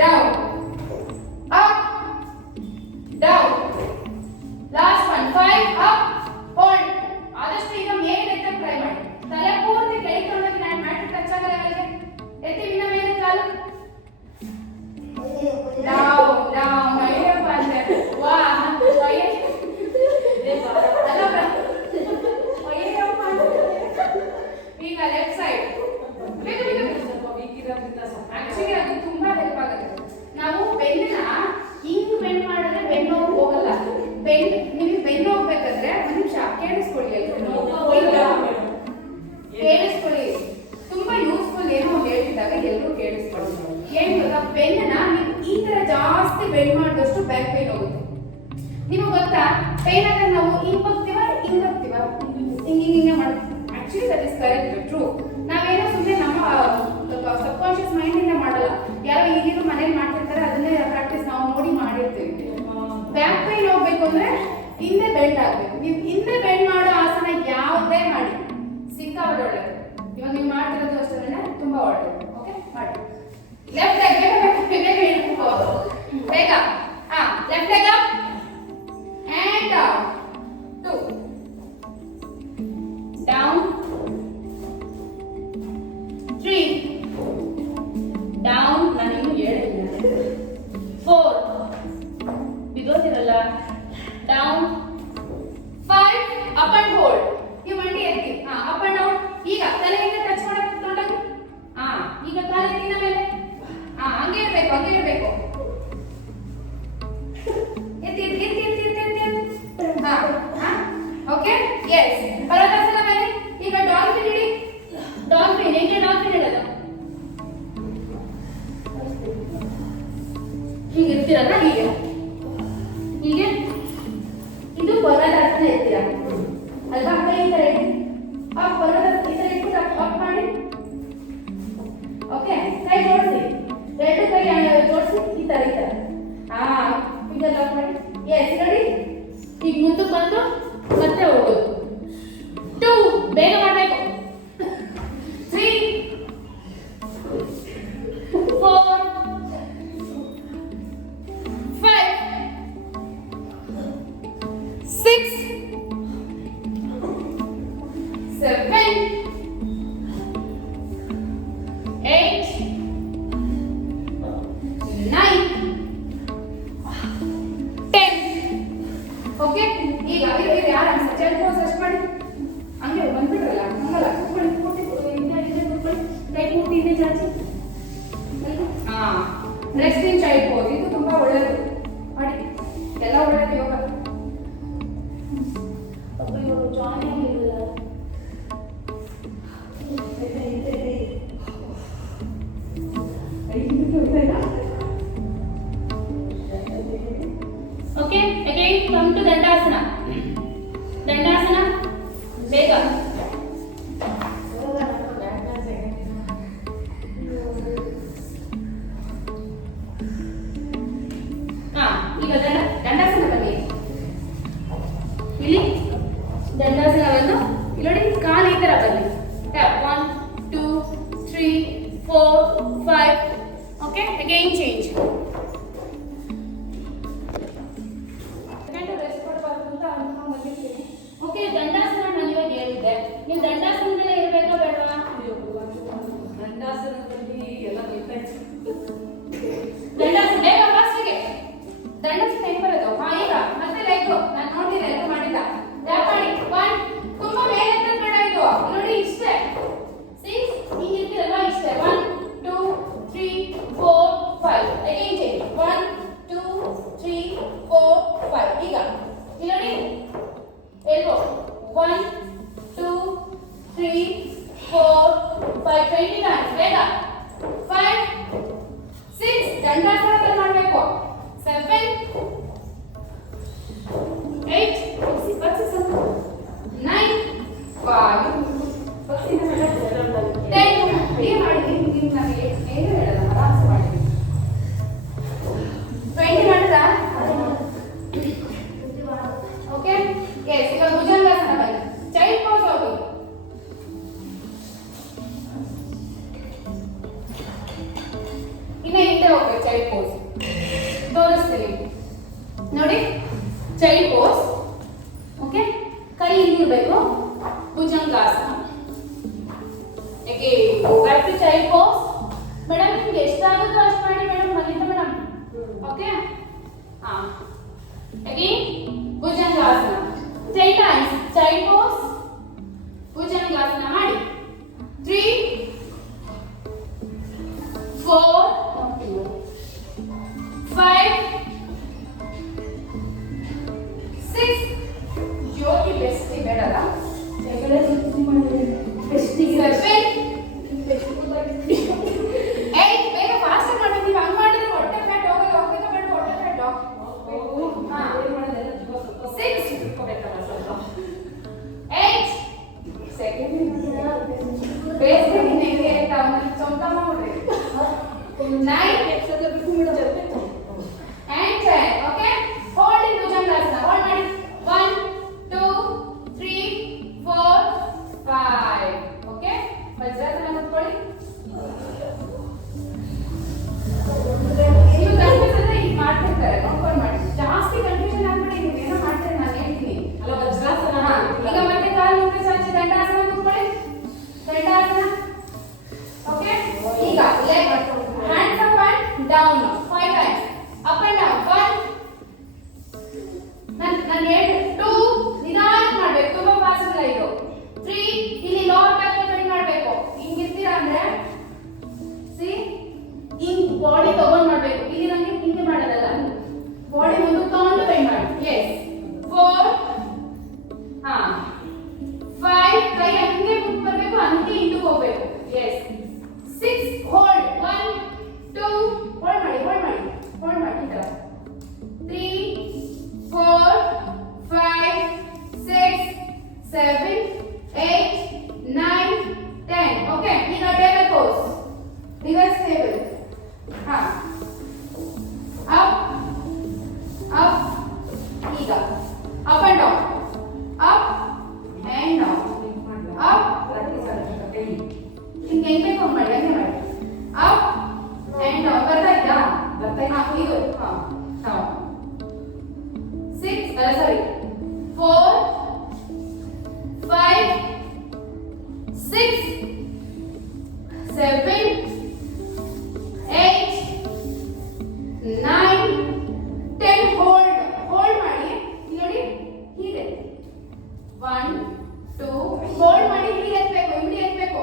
down. Up down. Last one. 5 up. Hold. ಆದಷ್ಟು ಈಗ ಮೇಲೆ ಎತ್ತಕ್ಕೆ ಟ್ರೈ ಮಾಡಿ. ತಲೆ ಪೂರ್ತಿ ಕೆಳಗೆ ತಗೊಂಡೋಗಿ ನಾನು ಮ್ಯಾಟ್ ಟಚ್ ಆಗಲ್ಲ ಲೆವೆಲ್ಗೆ. ಎತ್ತಿ ಇನ್ನ ಮೇಲೆ ಕಾಲು. Down down. ಅಯ್ಯಪ್ಪ ಅಂದ್ರೆ ವಾ ಈಗ ಲೆಫ್ಟ್ ಸೈಡ್. ಆಕ್ಚುಲಿ ಅದು ತುಂಬಾ ಹೆಲ್ಪ್ ಆಗುತ್ತೆ. ನಾವು ಬೆನ್ನ ಹಿಂಗ್ ಬೆಂಡ್ ಮಾಡಿದ್ರೆ ಬೆನ್ನು ಹೋಗಲ್ಲ. ನಿಮಗೆ ಬೆನ್ನು ಹೋಗ್ಬೇಕಾದ್ರೆ ಒಂದು ನಿಮಿಷ ಕೇಳಿಸ್ಕೊಳ್ಳಿ. ಕೇಳಿಸ್ಕೊಳ್ಳಿ, ತುಂಬಾ ಯೂಸ್ಫುಲ್. ಏನೋ ಒಂದು ಹೇಳ್ತಿದ್ದಾಗ ಎಲ್ಲರೂ ಕೇಳಿಸ್ಕೊಳ್ಳಿ. ಏನ್ ಗೊತ್ತಾ, ಬೆನ್ನ ನೀವು ಈ ತರ ಜಾಸ್ತಿ ಬೆಂಡ್ ಮಾಡಿದಷ್ಟು ಬ್ಯಾಕ್ ಪೇನ್ ಹೋಗುತ್ತೆ. ನಿಮಗೆ ಗೊತ್ತಾ, ಪೇನ್ ಆದ್ರೆ ನಾವು ಹಿಂಗ್ ಹೋಗ್ತೀವ ಹಿಂಗೆ ಮಾಡ್ತೀವಿ. Actually that is correct, true. ನಾವೇನೋ ಸುಮ್ಮನೆ ನಮ್ಮ ಸಬ್ ಕಾನ್ಶಿಯಸ್ ಮೈಂಡ್ ಇಂದ ಮಾಡಲ್ಲ. ಯಾರೋ ಈಗಲೂ ಮನೇಲಿ ಮಾಡ್ತಿರ್ತಾರೆ, ಅದನ್ನೇ ಪ್ರಾಕ್ಟೀಸ್ ನಾವು ನೋಡಿ ಮಾಡಿರ್ತೀವಿ. ಬ್ಯಾಕ್ ಪೇನ್ ಹೋಗ್ಬೇಕು ಅಂದ್ರೆ ಹಿಂದೆ ಬೆಂಡ್ ಆಗ್ಬೇಕು. ನೀವು ಹಿಂದೆ ಬೆಂಡ್ ಮಾಡೋ ಆಸನ ಯಾವುದೇ ಮಾಡಿ ಸಿಕ್ಕಾಪಟ್ಟೆ ಒಳ್ಳೆಯದು. ಇವಾಗ ನೀವು ಮಾಡ್ತಿರೋದು ಅಷ್ಟೇ ತುಂಬಾ ಒಳ್ಳೆಯದು. ಓಕೆ, ಮಾಡಿ. ಲೆಫ್ಟ್ ಲೆಗ್ ಬೇಗ left leg up and down. 2 down. 3 down. ನಾನು ಇನ್ನೂ ಹೇಳಿಲ್ಲ. 4 ಬಿದೋದಿರಲ್ಲ. ಡೌನ್ 5 ಅಪ್ ಅಂಡ್ ಹೋಲ್ಡ್ ಈ ಮಂಡಿ ಎತ್ತಿ ಅಪ್ ಅಂಡ್ ಡೌನ್ ಈಗ ತಲೆಯಿಂದ ಟಚ್ ಮಾಡಕ್ಕೆ ಕೂತ್ಕೊಂಡಾಗ ಈಗ ಕಾಲು ಎತ್ತಿನ ಮೇಲೆ ಹಂಗೆ ಇರಬೇಕು ಎತ್ತಿ ಎತ್ತಿ ಎತ್ತಿ ಎತ್ತಿ ಎತ್ತಿ ಓಕೆ ಎಸ್ ಪರದಾಸನ ಮೇಲೆ ಈಗ ಡಾಲ್ಫಿನ್ ಇಡಿ ಡಾಲ್ಫಿನ್ ಹೆಂಗೆ ಡಾಲ್ಫಿನ್ ಇಡೋದು ಹೀಗೆ ಇರ್ತೀರಲ್ಲ ಹೀಗೆ ಹೀಗೆ ಇದು ಪರದಾಸನ ಇರ್ತೀರ ಅಲ್ವಾ ಕೈ ಈ ತರ ಇಡಿ ಪರದಾಸನ ಈ ತರ ಇಟ್ಬಿಟ್ಟು ಅಪ್ ಮಾಡಿ ಓಕೆ ಕೈ ಜೋಡಿಸಿ ಎರಡು ಕೈ ಜೋಡಿಸಿ ಈ ತರ ಫಿಂಗರ್ ಲಾಕ್ ಮಾಡಿ ಎಸ್ ರೆಡಿ ಈಗ ಮುಂದಕ್ಕೆ ಬಂದು ಮತ್ತೆ ಹೋಗೋದು 2 ಬೇಗ ಮಾಡಬೇಕು 3 4 5 6 7 8 9 10 ಓಕೆ ಈಗ ಇದು ಯಾರು ಅನ್ಸುತ್ತೆ ಚೈಲ್ಡ್ ಪೋಸ್ ಅಷ್ಟು ಮಾಡಿ ಹಂಗೆ ಬಂದ್ಬಿಟ್ರಲ್ಲ ಹಂಗಲ್ಲ ಕೂತ್ಕೊಳ್ಳಿ ಕೈ ಕೂತಿ ಇದೆ ಚಾಚಿ ರೆಸ್ಟಿಂಗ್ ಚೈಲ್ಡ್ ಪೋಸ್ ಇದು ತುಂಬಾ ಒಳ್ಳೆಯದು ಮಾಡಿ ಎಲ್ಲ ಒಳ್ಳೆಯದು ಯೋಗ ಇವರು ಜಾಯಿನ್ ಆಗಿರಲಿಲ್ಲ okay again come to dandasana ಬೇಗ ಈಗ ದಂಡಾಸನ ಬನ್ನಿ ಇಲ್ಲಿ ದಂಡಾಸನ ಬಂದು ಇಲ್ಲಿ ನೋಡಿ ಕಾಲು ಈ ತರ ಬನ್ನಿ 1 2 3 4 5 okay again change okay dandasana ನಾನು ಇವಾಗ ಹೇಳಿದ್ದೆ ನೀವು ದಂಡಾಸನದಲ್ಲೇ ಇರಬೇಕಾ ಬೇಡವಾ ದಂಡಾಸನದಲ್ಲಿ ಎಲ್ಲ ದಂಡಾಸನ ಬೇಗ ಫಾಸ್ಟಿಗೆ ದಂಡಾಸನ ಹೆಂಗ್ ಬರೋದು ಈಗ ಮತ್ತೆ ಲೆಗ್ ನಾನು ನೋಡಿದೆ ಎಲ್ಲ ಮಾಡಿಲ್ಲ ಟ್ಯಾಪ್ ಮಾಡಿ 1 ತುಂಬಾ ಮೇಲೆ ಬೇಡ ಇದು ನೋಡಿ ಇಷ್ಟೇ 6 ಹಿಂಗೆ ಇರ್ತೀರಲ್ವಾ ಇಷ್ಟೇ 1 2 3 4 5 ಅಗೈನ್ ಚೇಂಜ್ 1 2 3 4 5 ಈಗ ಇಲ್ಲಿ ನೋಡಿ elbow 1 2 3 4 5 20 times ಬೇಗ 5 6 ದಂಡಾಸನದಲ್ಲಿ ಮಾಡಬೇಕು 7 8 9 10 ಮಾಡಿ ನೀವು ನನಗೆ ಏನು ಹೇಳಲ್ಲ ಆರಾಮ್ಸೆ ಮಾಡಿ 20 ಮಾಡಿದ್ರಾ ಓಕೆ ಎಸ್ ಈಗ ಭುಜಂಗಾಸನ ಬನ್ನಿ ಚೈಲ್ಡ್ ಪೋಸ್ ಹೋಗಿ ಇನ್ನ ಹಿಂದೆ ಹೋಗ್ಬೇಕು ಚೈಲ್ಡ್ ಪೋಸ್ ತೋರಿಸ್ತೀನಿ ನೋಡಿ ಚೈಲ್ಡ್ ಪೋಸ್ ಓಕೆ ಕೈ ಹಿಂದಿರ್ಬೇಕು ಭುಜಂಗಾಸನ ಹೇಗೆ back to child pose madam ನಿಮ್ಗೆ ಎಷ್ಟಾಗುತ್ತೋ ಅಷ್ಟು ಮಾಡಿ ಮೇಡಮ್ ಮಲ್ಲಿತ ಮೇಡಮ್ ಓಕೆ ಅಗೇನ್ ಭುಜಂಗಾಸನ 10 times child pose ಭುಜಂಗಾಸನ ಮಾಡಿ 3 4 5 6 ಜ್ಯೋತಿ ಬೆಸ್ಟಿ ಬೇಡಲ್ಲ ಜಗಳ ಜೊತೆ ಮಾಡಿದ್ರೆ ಬೆಸ್ಟಿ 7 8 ಬೇಗ ಫಾಸ್ಟ್ ಮಾಡ್ಬೇಕು ನೀವು ಹಂಗ್ ಮಾಡಿದ್ರೆ ಹೊಟ್ಟೆ ಫ್ಯಾಟ್ ಹೋಗಲ್ಲ ಹೋಗ್ಬೇಕು ಬೇಡ ಹೊಟ್ಟೆ ಫ್ಯಾಟ್ ಏನು ಮಾಡೋದೆಲ್ಲ 6 8 ಸೆಕೆಂಡ್ ಬೇಸಿಕ್ ನೆಗೆ ಅಂತ ಚೊಂತ ಮಾಡ್ರಿ 9 and 10 okay hold in bhujangasana hold ಮಾಡಿ 1 2 3 4 5 ಓಕೆ ವಜ್ರಾಸನ ಕೂತ್ಕೊಳ್ಳಿ ನೀವು ಕನ್ಫ್ಯೂಸ್ ಅಂದ್ರೆ ಈಗ ಮಾಡ್ತಿರ್ತಾರೆ ನೋಡ್ಕೊಂಡು ಮಾಡಿ ಜಾಸ್ತಿ ಕನ್ಫ್ಯೂಷನ್ ಆಗ್ಬಿಡಿ ನೀವು ಏನೋ ಮಾಡ್ತೀರಿ ನಾನು ಹೇಳ್ತೀನಿ ಅಲ್ಲ ವಜ್ರಾಸನ ಈಗ ಮತ್ತೆ ಕಾಲು ಮುಂದೆ ಚಾಚಿ ದಂಡಾಸನ ಕೂತ್ಕೊಳ್ಳಿ ದಂಡಾಸನ ಓಕೆ ಈಗ ಲೆಗ್ ಹ್ಯಾಂಡ್ಸ್ ಅಪ್ ನಾನು ಹೇಳಿ 2 ನಿಧಾನ ಮಾಡಬೇಕು, ತುಂಬಾ ಫಾಸ್ಟ್ ಅಲ್ಲ ಇದು. 3 ಇಲ್ಲಿ ಲೋವರ್ ಬ್ಯಾಕ್ ಬೆಂಡ್ ಮಾಡಬೇಕು. ಹಿಂಗ್ ಇರ್ತೀರಾ ಅಂದ್ರೆ ಸಿ ಹಿಂಗ್ ಬಾಡಿ ತಗೊಂಡ್ ಮಾಡಬೇಕು. ಇಲ್ಲಿ ನನಗೆ ಹಿಂಗೆ ಮಾಡೋದಲ್ಲ, ಬಾಡಿ ಮುಂದೆ ತಗೊಂಡು ಬೆಂಡ್ ಮಾಡಿ. ಎಸ್ 4 ಹಾ 5 ಕೈ ಹಂಗೆ ಮುಂದೆ ಬರಬೇಕು, ಹಂಗೆ ಹಿಂದಕ್ಕೆ ಹೋಗಬೇಕು. ಎಸ್ 6 ಹೋಲ್ಡ್ 1 2 ಹೋಲ್ಡ್ ಮಾಡಿ ಹೋಲ್ಡ್ ಮಾಡಿ ಹೋಲ್ಡ್ ಮಾಡಿ ಈ ತರ 3 4 5 6 7 8 9 10 ಓಕೆ. ಈಗ ಟೇಬಲ್ ಪೋಸ್ ರಿವರ್ಸ್ ಟೇಬಲ್. ಹಾ ಅಪ್ ಅಪ್. ಈಗ up and down up and down up. ಹಿಂಗೆ ಹೆಂಗೆ ಬೇಕು ಮಾಡಿ ಹಂಗೆ ಮಾಡಿ ಅಪ್ ಅಂಡ್ ಡೌನ್. ಬರ್ತಾ ಇದ್ದಾ? ಹಾ ಇದು ಹಾ ಡೌನ್ 6 ಸಾರಿ 4 5 6 7 8 9 10 ಹೋಲ್ಡ್ ಹೋಲ್ಡ್ ಮಾಡಿ. ನೋಡಿ ಹೀಗೆ 1 2 ಹೋಲ್ಡ್ ಮಾಡಿ, ಹೀಗೆ ಎತ್ತಬೇಕು, ಹಿಂಗೆ ಎತ್ತಬೇಕು.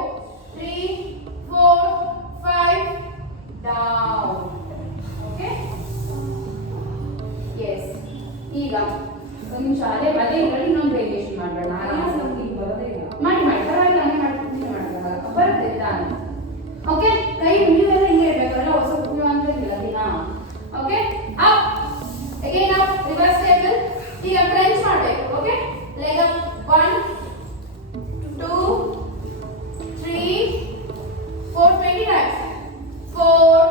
3 4 5 ಡೌನ್. Okay yes. ಈಗ ಒಂದು ನಿಮಿಷ ಅದೇ ಇನ್ನೊಂದು ವೇರಿಯೇಷನ್ ಮಾಡೋಣ. ಮಾಡಿ ಮಾಡಿ ಪರವಾಗಿಲ್ಲ, ಹಂಗೆ ಮಾಡ್ತೀನಿ ಮಾಡೋಣ ಬರುತ್ತೆ ತಾನು. ಓಕೆ ಕೈ ನೀವೆಲ್ಲ ಹಿಂಗೆ ಇರಬೇಕಲ್ಲ, ಹೊಸ ಅಂತಂದಿಲ್ಲ ದಿನ. Okay up again up reverse table. ಈಗ ಕ್ರಂಚ್ ಮಾಡಬೇಕು. ಓಕೆ ಲೆಗ್ ಅಪ್ 1 2 3 4 20 ಟೈಮ್ಸ್ 4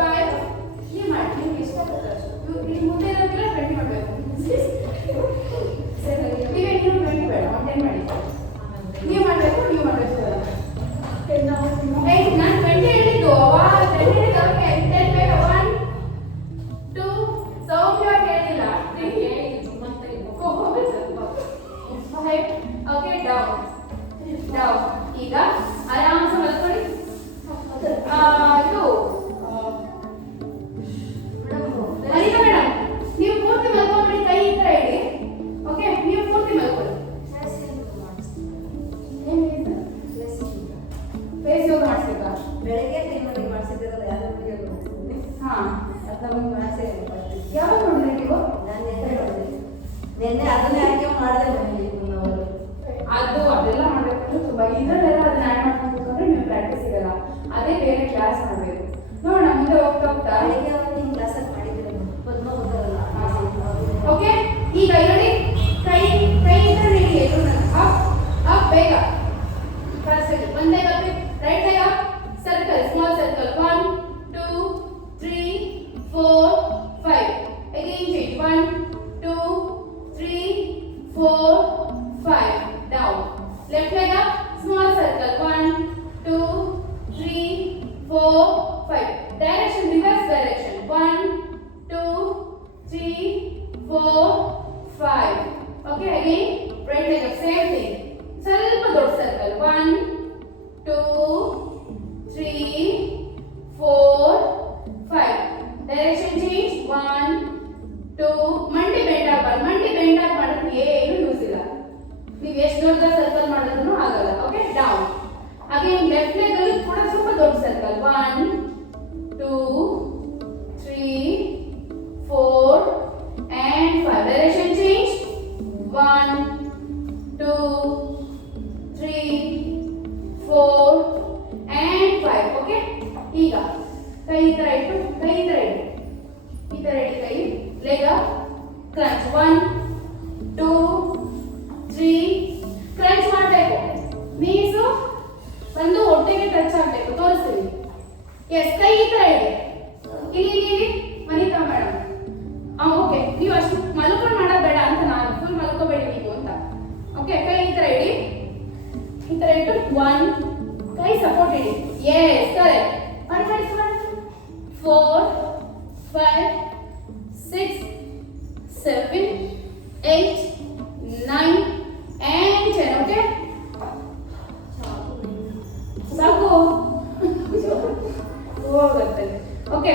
5 ಹೀಗೆ ಮಾಡಿ. ನಿಮ್ಗೆ ಇಷ್ಟ ಆಗುತ್ತೆ ಇಲ್ಲಿ ಮುಂದೆ ಇರೋದಿಲ್ಲ 20 ಮಾಡಬೇಕು. ಈಗ ನೀವು 20 ಬೇಡ 10 ಮಾಡಿ. ನೀವು ಮಾಡಬೇಕು ನೀವು ಮಾಡಬೇಕು. ನಾನು 20 ಹೇಳಿದ್ದು ಅವ 10 ಹೇಳಿದ್ದು ಅವ್ರಿಗೆ 10 ಬೇಡ. 1 2 ಸೌಮ್ಯ ಹೇಳಿಲ್ಲ 3 5 ಓಕೆ ಡೌನ್ ಡೌನ್. ಈಗ ಆರಾಮ್ಸೆ ಮಲ್ಕೊಳ್ಳಿ. ಇದು ಅನಿತಾ ಮೇಡಮ್ ನೀವು ಪೂರ್ತಿ ಮಲ್ಕೊಂಡ್ಬಿಡಿ, ಕೈ ಈ ಥರ ಇಡಿ. ಓಕೆ ನೀವು ಪೂರ್ತಿ ಮಲ್ಕೊಳ್ಳಿ. ಫೇಸ್ ಯೋಗ ಮಾಡಿಸ್ಬೇಕಾ? ಬೆಳಗ್ಗೆ ನಿಮ್ಮಲ್ಲಿ ಮಾಡಿಸಿದ್ರಲ್ಲ ಯಾರು ಹಾ ಅದನ್ನ ಒಂದು ಮಾಡಿಸಿ. ಯಾವಾಗ ನೋಡಿದ್ರಿ ನೀವು? ನಾನು ನಿನ್ನೆ ಅದನ್ನೇ ಆಯ್ಕೆ ಮಾಡಿದೆ ಮನೇಲಿ ನಾವು. ಅದೆಲ್ಲ ಮಾಡಬೇಕು ತುಂಬಾ. ಇದರಲ್ಲೆಲ್ಲ ಅದನ್ನ ಆ್ಯಡ್ ಮಾಡ್ಕೊಂಡು ಕೂತ್ಕೊಂಡ್ರೆ ನೀವು ಪ್ರಾಕ್ಟೀಸ್ ಸಿಗಲ್ಲ. ಅದೇ ಬೇರೆ ಕ್ಲಾಸ್ ಮಾಡಬೇಕು. ನೋಡೋಣ ಮುಂದೆ ಹೋಗ್ತಾ ಹೋಗ್ತಾ. ಬೆಳಗ್ಗೆ ಅವತ್ತು ನಿಮ್ಮ ಕ್ಲಾಸಲ್ಲಿ ಮಾಡಿದ್ರೆ ಪದ್ಮ ಓದಲ್ಲ. ಓಕೆ ಈಗ ನೋಡಿ ಕೈ ಕೈ ಈ ಥರ ಹಿಡಿ. ಅಪ್ ಅಪ್ ಬೇಗ ಫಸ್ಟ್ ಒಂದು leg up, right leg up, circle small circle 1 2 3 4 5 again change 1 2 3 4 5 down. Left leg up small circle 1 2 3 4 5 direction reverse direction 1 2 3 4 5 okay. Again right leg up same thing, ಸ್ವಲ್ಪ ದೊಡ್ಡ ಸರ್ಕಲ್ 1 2 3 4 5 ಡೈರೆಕ್ಷನ್ ಚೇಂಜ್ 1 2 ಮಂಡಿ bend ಆಗಬಾರ್ದು. ಮಂಡಿ bend ಆಗಿ ಮಾಡಿದ್ರೆ ಏನು use ಇಲ್ಲ. ನೀವು ಎಷ್ಟು ದೊಡ್ಡ ಸರ್ಕಲ್ ಮಾಡಿದ್ರು ಆಗಲ್ಲ. Okay down. Again left leg ಅಲ್ಲಿ ಕೂಡ ಸ್ವಲ್ಪ ದೊಡ್ಡ circle 1 2 3 4 and 5 direction change 1 2 3 4 and 5 okay. ಈಗ ಕೈ ಈ ತರ ಇಟ್ಟು ಕೈ ಈ ತರ ಇಡಿ, ಈ ತರ ಇಡಿ ಕೈ. ಲೆಗ್ ಅಪ್ ಕ್ರಂಚ್ 1 2 3 ಕ್ರಂಚ್ ಮಾಡಬೇಕು. ನೀಸು ಒಂದು ಹೊಟ್ಟೆಗೆ ಟಚ್ ಆಗಬೇಕು. ತೋರಿಸ್ತೀನಿ. ಎಸ್ ಕೈ ಈ ತರ ಇಡಿ. ಇಲ್ಲಿ ಇಲ್ಲಿ ವನಿತಾ ಮೇಡಮ್ ಓಕೆ. ನೀವು ಅಷ್ಟು ಮಲ್ಕೊಂಡು ಮಾಡೋದು ಬೇಡ ಅಂತ ನಾನು, ಫುಲ್ ಮಲ್ಕೋಬೇಡಿ ನೀವು ಅಂತ. ಓಕೆ ಕೈ ಈ ತರ ಇಡಿ, ಈ ತರ ಇಟ್ಟು 1 ಕೈ ಸಪೋರ್ಟ್ ಇಡಿ. Yes correct. ಮಾಡಿ ಮಾಡಿ 4 5 6 7 8 9 and 10 ಓಕೆ. ಸಾಕು ಹೋಗುತ್ತೆ. ಓಕೆ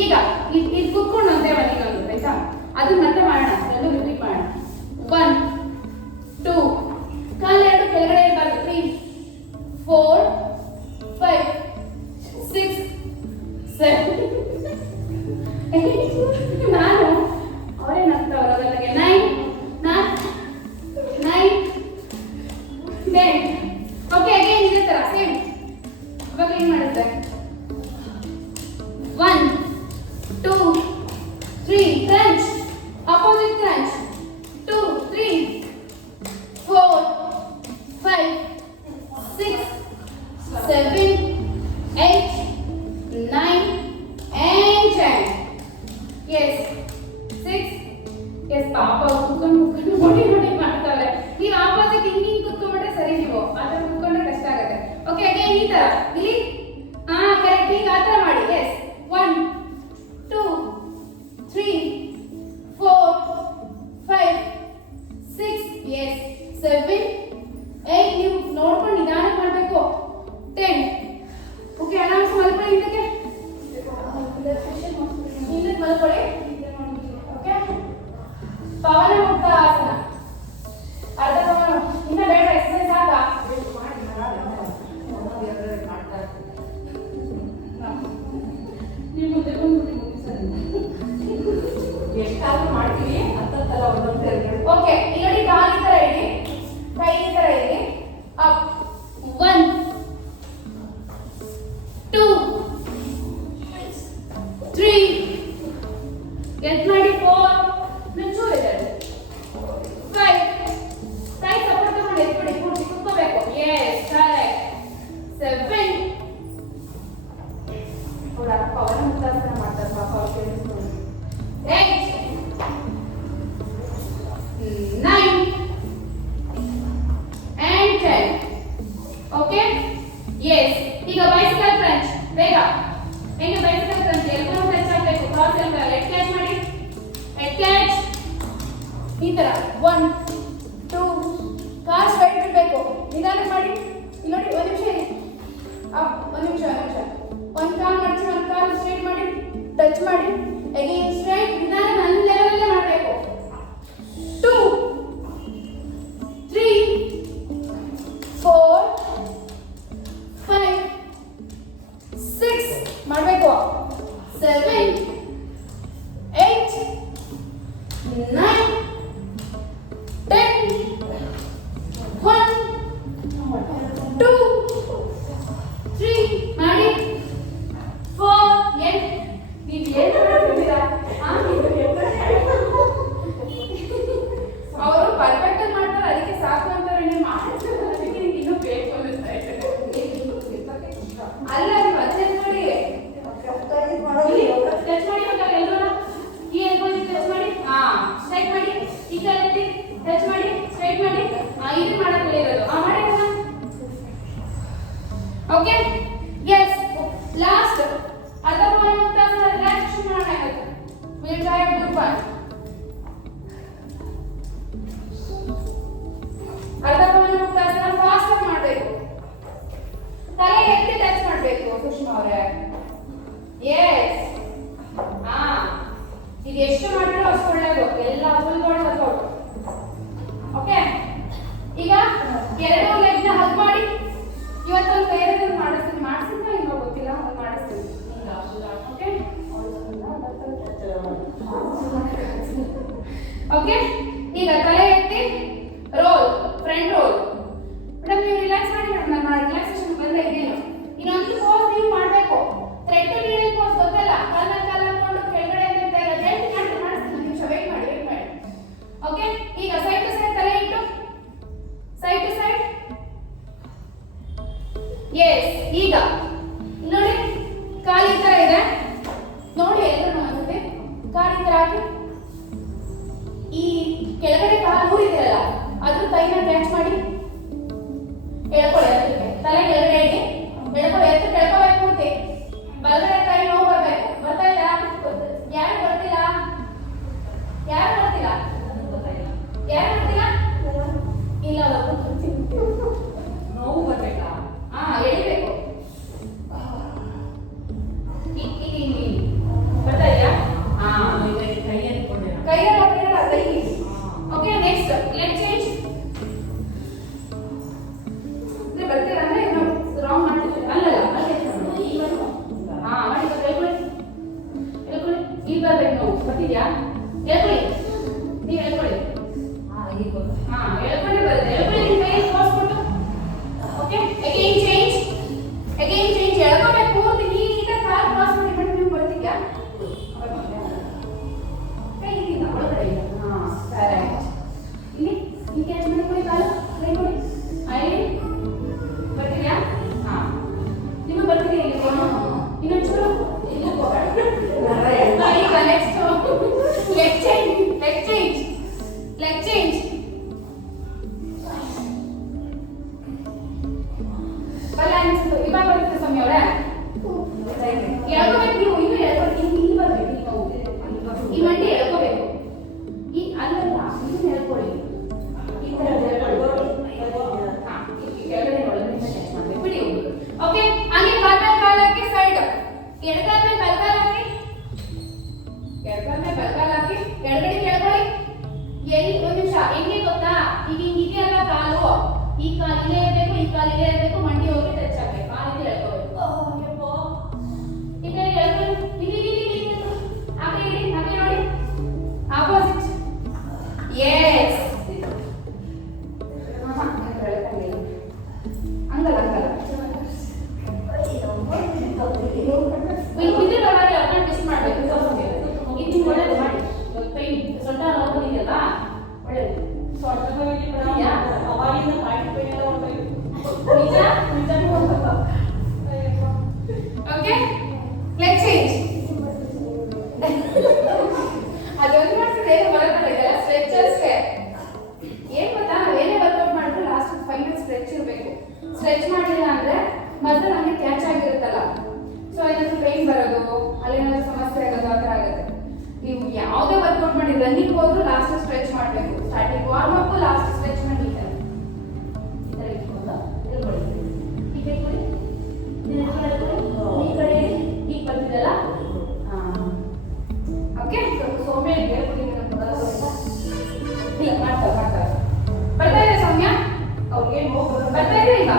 ಈಗ ಇದು ಕುತ್ಕೊಂಡು ಒಂದೇ ಒಂದು ಆಯ್ತಾ? ಅದನ್ನ ಮತ್ತೆ ಮಾಡೋಣ. ಪಾಪ ಕುತ್ಕೊಂಡು ನೋಡಿ ಮಾಡ್ತಾರೆ. ನೀವು ಆಪೋಸಿಟ್ ಹಿಂಗಿಂಗ್ ಕುತ್ಕೊಂಡ್ರೆ ಸರಿ, ನೀವು ಆ ಥರ ಕುತ್ಕೊಂಡ್ರೆ ಕಷ್ಟ ಆಗುತ್ತೆ. ಓಕೆ ಅಗೇನ್ ಈ ತರ ಇಲ್ಲಿ ಕರೆಕ್ಟ್ ಹಿಂಗ್ ಆ ಥರ ಮಾಡಿ. ಎಸ್ 1 2 3 4 5 6 ಎಸ್ 7 8 ನೀವು ನೋಡ್ಕೊಂಡು ನಿಧಾನಕ್ಕೆ ಮಾಡಬೇಕು. 10 ಓಕೆ ಆರಾಮ್ಸ್ ಮಲ್ಕೊಳ್ಳಿ. ಹಿಂದಕ್ಕೆ ಮಲ್ಕೊಳ್ಳಿ. ಓಕೆ ಪವನ ಮುಕ್ತ ಆಸನ ಅರ್ಧ ಪವನ. ಇನ್ನ ಬೇಡ ಎಕ್ಸರ್ಸೈಸ್ ಆಗ ನೀವು ಮುಂದೆ ಎಷ್ಟಾದ್ರೂ ಮಾಡ್ತೀವಿ ಹತ್ತಲ್ಲ ಒಂದೊಂದು. ಓಕೆ ಈಗ ನೋಡಿ ಕಾಲು ಈ ತರ ಇಡಿ, ಕೈ ಈ ತರ ಇಡಿ. ಅಪ್ 1 2 3 ಎತ್ ಮಾಡಿ 4 ನುಚ್ಚು ಇದೆ 5 ಕೈ ಸಪೋರ್ಟ್ ತಗೊಂಡು ಎತ್ಬಿಡಿ, ಕೂರ್ಸಿ ಕುತ್ಕೋಬೇಕು. ಎಸ್ ಕರೆಕ್ಟ್ 7 ಕೂಡ ಪವನ ಮುಕ್ತಾಸನ ಮಾಡ್ತಾರೆ ಪಾಪ ಅವ್ರು ಕೇಳಿಸ್ಕೊಂಡು. 8 9 and 10 ಓಕೆ ಎಸ್ ಈಗ ಬೈಸಿಕಲ್ ಕ್ರಂಚ್ ಬೇಗ ಹೆಂಗೆ ಬೈಸಿಕಲ್ ಕ್ರಂಚ್ ಎಲ್ಬೋ ಟಚ್ ಆಗಬೇಕು. ಕ್ರಾಸ್ ಎಲ್ಬೋ ಹೆಡ್ ಕ್ಯಾಚ್ ಮಾಡಿ, ಹೆಡ್ ಕ್ಯಾಚ್ ಈ ತರ 1 2 ಕಾಲ್ ಸ್ಟ್ರೈಟ್ ಇರಬೇಕು. ನಿಧಾನ ಮಾಡಿ. ಇಲ್ಲಿ ನೋಡಿ ಒಂದು ನಿಮಿಷ ಇರಿ. ಅಪ್ ಒಂದು ನಿಮಿಷ ಒಂದು ಕಾಲ್ ಮಡಚಿ ಒಂದು ಕಾಲ್ ಸ್ಟ್ರೈಟ್ ಮಾಡಿ, ಟಚ್ ಮಾಡಿ, ಅಗೇನ್ ಸ್ಟ್ರೈಟ್. ನಿಧಾನ ನನ್ನ ಲೆವೆಲ್ ಅಲ್ಲೇ ಮಾಡಬೇಕು. 2 3 4 5 6 ಮಾಡಬೇಕು. 7 8 9 10 1 2 3 ಮಾಡಿ 4 8 ನೀವು ಏನು ಮಾಡ್ತಿದ್ದೀರಾ? ಅವರು ಪರ್ಫೆಕ್ಟ್ ಆಗಿ ಮಾಡ್ತಾರೆ, ಅದಕ್ಕೆ ಸಾಕು ಅಂತಾರೆ. ನೀವು ಮಾಡ್ತಾರೆ ಅದಕ್ಕೆ ನಿಮ್ಗೆ ಇನ್ನೂ ಬೇಕು ಅನ್ನಿಸ್ತಾ ಇದೆ. ಅಲ್ಲ ನೀವು ಅದನ್ನ ನೋಡಿ ಟಚ್ ಮಾಡಿ ಎಲ್ಲರೂ ಈ ಎಲ್ಬೋ ಟಚ್ ಮಾಡಿ. ಸ್ಟ್ರೈಟ್ ಮಾಡಿ, ಈ ಕೈ ಎತ್ತಿ ಟಚ್ ಮಾಡಿ, ಸ್ಟ್ರೈಟ್ ಮಾಡಿ. ಇದು ಮಾಡಕ್ಕೆ ಇರೋದು ಮಾಡಿ. ಓಕೆ ಎಸ್ ಲಾಸ್ಟ್ ಅರ್ಧ ಪವನ ಮುಕ್ತಾಸನ ರಿಲ್ಯಾಕ್ಸೇಷನ್ ಮಾಡಬೇಕಾಗುತ್ತೆ. ವಿಲ್ ಟ್ರೈ ಗ್ರೂಪ್ 1 ಅರ್ಧ ಪವನ ಮುಕ್ತಾಸನ ಫಾಸ್ಟ್ ಆಗಿ ಮಾಡಬೇಕು. ತಲೆ ಎತ್ತಿ ಟಚ್ ಮಾಡಬೇಕು ಸುಷ್ಮಾ ಅವರೇ. ಎಸ್ ಇದು ಎಷ್ಟು ಮಾಡಿದ್ರು ಅಷ್ಟು ಒಳ್ಳೆಯದು. ಎಲ್ಲ ಫುಲ್ ಬಾಡಿ ವರ್ಕೌಟ್. ಓಕೆ ಈಗ ಎರಡು ಲೆಗ್ ನ ಹಗ್ ಮಾಡಿ. ಇವತ್ತೊಂದು ಬೇರೆದನ್ನು ಮಾಡಿಸಿದ್ರೆ ಇನ್ನೂ ಗೊತ್ತಿಲ್ಲ, ಒಂದು ಮಾಡಿಸ್ತೀನಿ. ಓಕೆ ಓಕೆ ಈಗ ತಲೆ ಎತ್ತಿ ರೋಲ್, ಫ್ರಂಟ್ ರೋಲ್. ಮೇಡಮ್ ನೀವು ರಿಲ್ಯಾಕ್ಸ್ ಮಾಡಿ ಮೇಡಮ್, ನಾನು ರಿಲ್ಯಾಕ್ಸೇಷನ್ ಬಂದೇ ಇದ್ದೀನಿ. ಇನ್ನೊಂದು ಪೋಸ್ ನೀವು ಮಾಡಬೇಕು. ಥ್ರೆಡ್ ನೀಡಲ್ ಪೋಸ್ ಗೊತ್ತಲ್ಲ, ಕಾಲ ಹಾಕೊಂಡು ಕೆಳಗಡೆ ಅಂತ ಜಂಪ್ ಮಾಡಿ ಮಾಡಿಸ್ತೀನಿ. ನಿಮಿಷ ವೇಟ್ ಮಾಡಿ. ಓಕೆ ಈಗ ಸೈಡ್ ಟು ಸೈಡ್ ತಲೆ ಇಟ್ಟು ಸೈಡ್ ಟು ಸೈಡ್. ಎಸ್ ಈಗ ನೋಡಿ ಕಾಲು ಈ ತರ ಇದೆ ನೋಡಿ. ಎಲ್ಲರೂ ಅನ್ಸುತ್ತೆ ಕಾಲು ಈ ತರ ಹಾಕಿ ಈ ಕೆಳಗಡೆ ಕಾಲು ಊರಿದೆಯಲ್ಲ ಅದ್ರ ಕೈನ ಕ್ಯಾಚ್ ಮಾಡಿ ಎಳ್ಕೊಳ್ಳಿ. ಅದಕ್ಕೆ ತಲೆ ಕೆಳಗಡೆ ಇಡಿ, ಎಳ್ಕೊಳ್ಳಿ. ಎತ್ತು ಕೆಳ್ಕೋಬೇಕು ಪೂರ್ತಿ. ಬಲಗಡೆ ಕೈ ನೋವು ಬರಬೇಕು. ಬರ್ತಾ ಇಲ್ಲ? ಯಾರು ಬರ್ತಿಲ್ಲ? ಯಾರು ಬರ್ತಿಲ್ಲ? ಯಾರು ಬರ್ತಿಲ್ಲ? ಇಲ್ಲ ನೋವು ಬರ್ಬೇಕಾ? ಎಳಿಬೇಕು. ಬರ್ತಾ ಇದೆಯಾ? ಕೈ. Okay next leg change. ಬರ್ತೀರಾ ಅಂದ್ರೆ ನಿಜ ಓಕೆ ಲೆಟ್ ಚೇಂಜ್ ಅದೊಂದು ಮಾಡಿದ್ರೆ ಏನು ಬರೋದಿಲ್ಲ ಇದೆಲ್ಲ ಸ್ಟ್ರೆಚ್ ಅಷ್ಟೇ ಏನ್ ಗೊತ್ತಾ ನಾವೇನೇ ವರ್ಕೌಟ್ ಮಾಡಿದ್ರೆ ಲಾಸ್ಟ್ 5 ಮಿನಿಟ್ಸ್ ಸ್ಟ್ರೆಚ್ ಇರಬೇಕು ಸ್ಟ್ರೆಚ್ ಮಾಡಲಿಲ್ಲ ಅಂದ್ರೆ ಮಸಲ್ ಹಂಗೆ ಕ್ಯಾಚ್ ಆಗಿರುತ್ತಲ್ಲ ಸೊ ಏನಾದ್ರು ಪೇನ್ ಬರೋದು ಅಲ್ಲೇನಾದ್ರು ಸಮಸ್ಯೆ ಆಗೋದು ಆ ಥರ ಆಗುತ್ತೆ ನೀವು ಯಾವುದೇ ವರ್ಕೌಟ್ ಮಾಡಿ ರನ್ನಿಂಗ್ ಹೋದ್ರು ಲಾಸ್ಟ್ ಸ್ಟ್ರೆಚ್ ಮಾಡಬೇಕು starting warm up last stretch ಮಾಡಿ ಈ ಥರ ಇಟ್ಕೊಂಡು ಎಲ್ಕೊಳ್ಳಿ ಹೀಗೆ ಇಟ್ಕೊಳ್ಳಿ ಈ ಕಡೆ ಈಗ ಬರ್ತಿದಲ್ಲ ಓಕೆ ಸೌಮ್ಯ ಹೇಳ್ಕೊಡಿ ಇಲ್ಲ ಮಾಡ್ತಾರೆ ಬರ್ತಾ ಇದೆ ಸೌಮ್ಯ ಅವ್ರಿಗೆ ಬರ್ತಾ ಇದೆ ಈಗ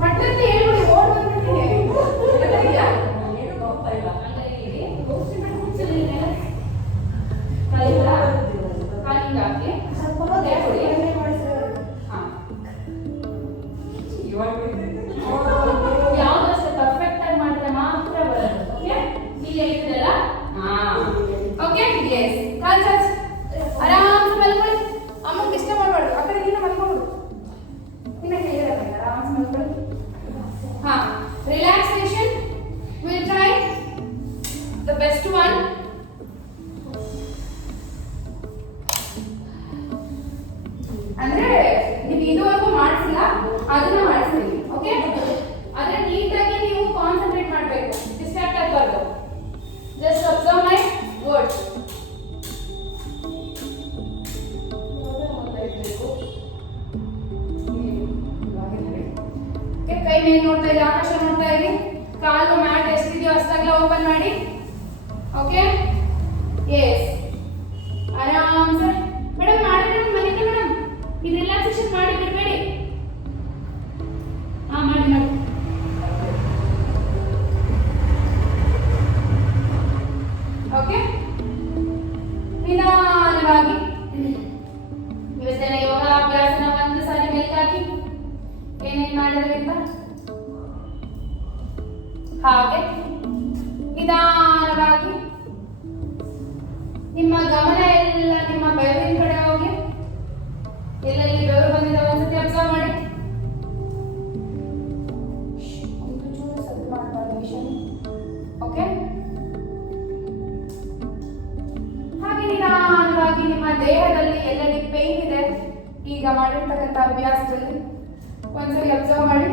ಪಟ್ಟಂತೆ ಹೇಳ್ಬಿಡಿ ಓಡ್ ಬಂದ್ಬಿಟ್ಟಿದೆ ಕಾಲಿಂಗ್ ಹಾಕಿ ಹೇಳ್ಕೊಡಿ ಯಾವ್ದಷ್ಟು ಪರ್ಫೆಕ್ಟ್ ಆಗಿ ಮಾಡಿದ್ರೆ ಮಾತ್ರ ಬರೋದು ಓಕೆ ಇಲ್ಲಿ ಹೇಳ್ತಿರಲ್ಲ ಓಕೆ ಎಸ್ ಕಾಲ್ ಚಾಚ್ ಆರಾಮ್ಸೆ ಮಲ್ಕೊಳ್ಳಿ ಅಮ್ಮ ಡಿಸ್ಟರ್ಬ್ ಮಾಡಬಾರ್ದು ಆ ಕಡೆ ನೀನು ಮಲ್ಕೊಬಿಡು ಇನ್ನ ಹೇಳಿರಲ್ಲ ಆರಾಮ್ಸೆ ಮಲ್ಕೊಳ್ಳಿ ಹಾ relaxation will try the best one ಅಂದ್ರೆ ನೀವು ಇದುವರೆಗೂ ಮಾಡಿಸಿಲ್ಲ ಅದನ್ನ ಮಾಡಿಸ್ತೀನಿ ಓಕೆ ಆದ್ರೆ ನೀಟಾಗಿ ನೀವು ಕಾನ್ಸಂಟ್ರೇಟ್ ಮಾಡಬೇಕು ಡಿಸ್ಟ್ರಾಕ್ಟ್ ಆಗಬಾರ್ದು ಜಸ್ಟ್ ಅಬ್ಸರ್ವ್ ಮೈ ವರ್ಡ್ಸ್ ಕೈ ಮೇಲೆ ನೋಡ್ತಾ ಇರಿ ಆಕಾಶ ನೋಡ್ತಾ ಇರಿ ಕಾಲು ಮ್ಯಾಟ್ ಎಷ್ಟಿದೆಯೋ ಅಷ್ಟಾಗಲೇ ಓಪನ್ ಮಾಡಿ ಓಕೆ ಎಸ್ ಆರಾಮ್ಸೆ ಮೇಡಮ್ ಮಾಡಿದ್ರೆ ಮನೆಗೆ ಮೇಡಮ್ ಇದು ರಿಲ್ಯಾಕ್ಸೇಷನ್ ಮಾಡಿ ಬಿಡಬೇಡಿ ಮಾಡಿ ಮಾಡಿ ಓಕೆ ನಿಧಾನವಾಗಿ ಇವತ್ತಿನ ಯೋಗಾಭ್ಯಾಸನ ಒಂದು ಸಲ ಮೆಲ್ಕ್ ಹಾಕಿ ಏನೇನ್ ಮಾಡಿದ್ರಿ ಅಂತ ಹಾಗೆ ನಿಧಾನವಾಗಿ ನಿಮ್ಮ ಗಮನ ಎಲ್ಲ ನಿಮ್ಮ ಬೆವರಿನ ಕಡೆ ಹೋಗಿ ಎಲ್ಲೆಲ್ಲಿ ಬೆವರು ಬಂದಿದೆ ಒಂದ್ಸತಿ ಅಬ್ಸರ್ವ್ ಮಾಡಿ ಓಕೆ ಹಾಗೆ ನಿಧಾನವಾಗಿ ನಿಮ್ಮ ದೇಹದಲ್ಲಿ ಎಲ್ಲೆಲ್ಲಿ ಪೇನ್ ಇದೆ ಈಗ ಮಾಡಿರ್ತಕ್ಕಂಥ ಅಭ್ಯಾಸದಲ್ಲಿ ಒಂದ್ಸರಿ ಅಬ್ಸರ್ವ್ ಮಾಡಿ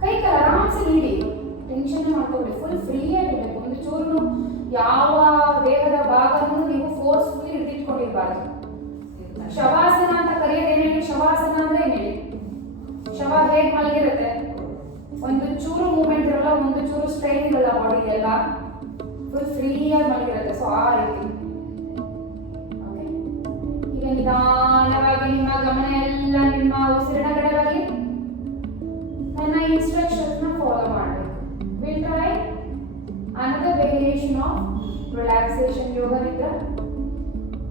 ಕೈ ಕಾಲು ಆರಾಮ್ಸೆ ನೀಡಿ ಟೆನ್ಷನ್ ಮಾಡ್ಕೊಬಿಡಿ ಫುಲ್ ಫ್ರೀ ಆಗಿರ್ಬೇಕು ಒಂದು ಚೂರು ಯಾವ ದೇಹದ ಭಾಗನೂ ನೀವು ಫೋರ್ಸ್ಫುಲಿ ಹಿಡಿದಿಟ್ಕೊಂಡಿರ್ಬಾರ್ದು ಶವಾಸನ ಅಂತ ಕರೆಯೋದು ಏನೇಳಿ ಶವಾಸನ ಅಂದ್ರೆ ಏನೇಳಿ ಶವ ಹೇಗೆ ಮಲಗಿರುತ್ತೆ ಒಂದು ಚೂರು ಮೂವ್ಮೆಂಟ್ ಇರಲ್ಲ ಒಂದು ಚೂರು ಸ್ಟ್ರೈನ್ ಇರಲ್ಲ ಬಾಡಿ ಎಲ್ಲ ಫುಲ್ ಫ್ರೀಯಾಗಿ ಮಲಗಿರುತ್ತೆ ಸೊ ಆ ರೀತಿ ಈಗ ನಿಧಾನವಾಗಿ ನಿಮ್ಮ ಗಮನ ಎಲ್ಲ ನಿಮ್ಮ ಉಸಿರಿನ ಕಡೆ ಬರಲಿ ನನ್ನ ಇನ್ಸ್ಟ್ರಕ್ಷನ್ಸ್ ನ ಫಾಲೋ ಮಾಡಬೇಕು will try another variation of relaxation yoga nidra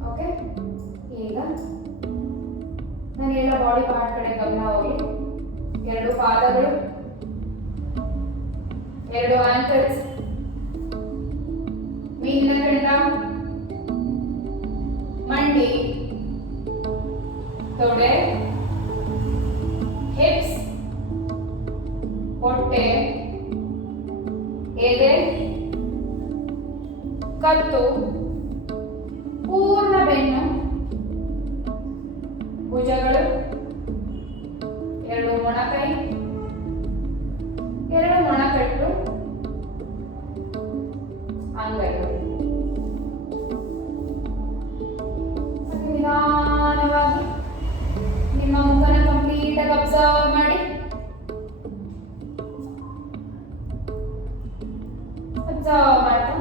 okay ಈಗ ನನ್ನ ಎಲ್ಲ ಬಾಡಿ ಪಾರ್ಟ್ ಕಡೆ ಗಮನ ಹೋಗಿ ಎರಡು ಪಾದಗಳು ಎರಡು ಆಂಕಲ್ಸ್ ಮೇಲಿನ ಕಂಡ ಮಂಡಿ ತೊಡೆ ಹಿಪ್ಸ್ ಹೊಟ್ಟೆ ಎದೆ ಕತ್ತು ಪೂರ್ಣ ಬೆನ್ನು ಭುಜಗಳು ಎರಡು ಮೊಣಕೈ ಎರಡು ಮೊಣಕಟ್ಟು ಅಂಗೈಗಳು ನಿಧಾನವಾಗಿ ನಿಮ್ಮ ಮುಖನ ಕಂಪ್ಲೀಟ್ ಆಗಿ ಅಬ್ಸರ್ವ್ ಮಾಡಿ ಅಬ್ಸರ್ವ್ ಮಾಡ್ತಾ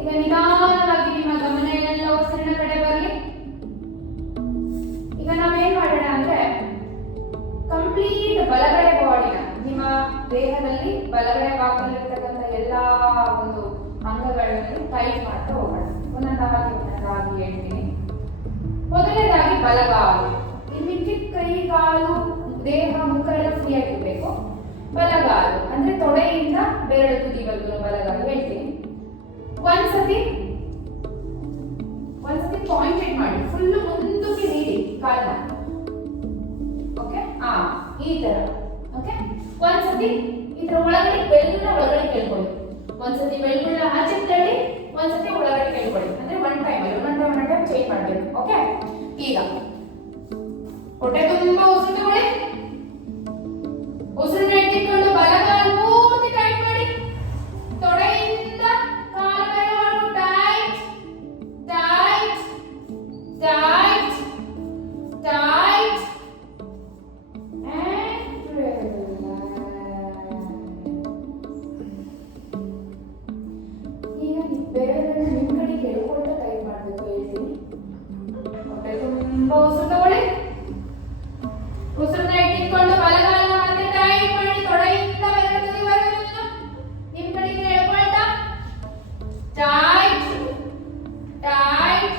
ಈಗ ನಿಧಾನವಾಗಿ ನಿಮ್ಮ ಗಮನ ಎಲ್ಲ ಉಸಿರಿನ ಕಡೆ ಬರಲಿ ಈಗ ನಾವೇನ್ ಮಾಡೋಣ ಅಂದ್ರೆ ಕಂಪ್ಲೀಟ್ ಬಲಗಡೆ ಬಾಡಿನ ನಿಮ್ಮ ದೇಹದಲ್ಲಿ ಬಲಗಡೆ ಭಾಗದಲ್ಲಿರ್ತಕ್ಕಂಥ ಎಲ್ಲಾ ಒಂದು ಅಂಗಗಳನ್ನು ಟೈಟ್ ಮಾಡ್ತಾ ಹೋಗೋಣ ಒಂದೊಂದಾಗಿ ಹೇಳ್ತೀನಿ ಮೊದಲನೇದಾಗಿ ಬಲಗಾಲು ಇಲ್ಲಿ ಕೈ ಕಾಲು ದೇಹ ಮುಖ ಎಲ್ಲ ಫ್ರೀ ಆಗಿರ್ಬೇಕು ಬಲಗಾಲು ಅಂದ್ರೆ ತೊಡೆಯಿಂದ ಬೆರಳು ತುದಿವರೆಗೂ ಬಲಗಾಲು ಹೇಳ್ತೀನಿ ಒಂದ್ಸತಿ ಪಾಯಿಂಟೆಡ್ ಮಾಡಿ ಫುಲ್ ಮುಂದಕ್ಕೆ ಕಾಲ್ನ. ಓಕೆ, ಈ ತರ. ಓಕೆ, ಒಂದ್ಸತಿ ಇದ್ರ ಒಳಗಡೆ ಬೆಳ್ಳುಳ್ಳ ಒಳಗಡೆ ಕೇಳ್ಕೊಳ್ಳಿ, ಒಂದ್ಸತಿ ಬೆಳ್ಳುಳ್ಳ ಆಚೆ ತಳ್ಳಿ, ಒಂದ್ಸತಿ ಒಳಗಡೆ ಕೇಳ್ಕೊಳ್ಳಿ. ಅಂದ್ರೆ ಒನ್ ಟೈಮ್ ಚೇಂಜ್ ಮಾಡ್ಬೇಕು. ಓಕೆ, ಈಗ ಹೊಟ್ಟೆ ತುಂಬಾ ಉಸಿರು ತಗೊಳ್ಳಿ. ಉಸಿರನ್ನ ಇಟ್ಕೊಂಡು ಬಲಗಾಲು ಪೂರ್ತಿ ಟೈಟ್ ಮಾಡಿ, ತೊಡೆಯಿಂದ ಕಾಲ ಬೆರಳುವರೆಗೂ tight tight tight tight and relax. ಈಗ ನೀವು ಬೆರಳನ್ನು ನಿಮ್ಮ ಕಡೆ ಕೆಳಕೊಳ್ತಾ ಟೈಟ್ ಮಾಡಬೇಕು. ಹೇಳ್ತೀನಿ, ಹೊಟ್ಟೆ ತುಂಬಾ ಉಸಿರು ತಗೊಳ್ಳಿ. ಉಸಿರನ್ನ ಇಟ್ಕೊಂಡು ಬಲಗಾಲನ ಮತ್ತೆ ಟೈಟ್ ಮಾಡಿ, ತೊಡೆಯಿಂದ ಬೆರಳು ತುದಿವರೆಗೂ ನಿಮ್ಮ ಕಡೆಗೆ ಎಳ್ಕೊಳ್ತಾ tight tight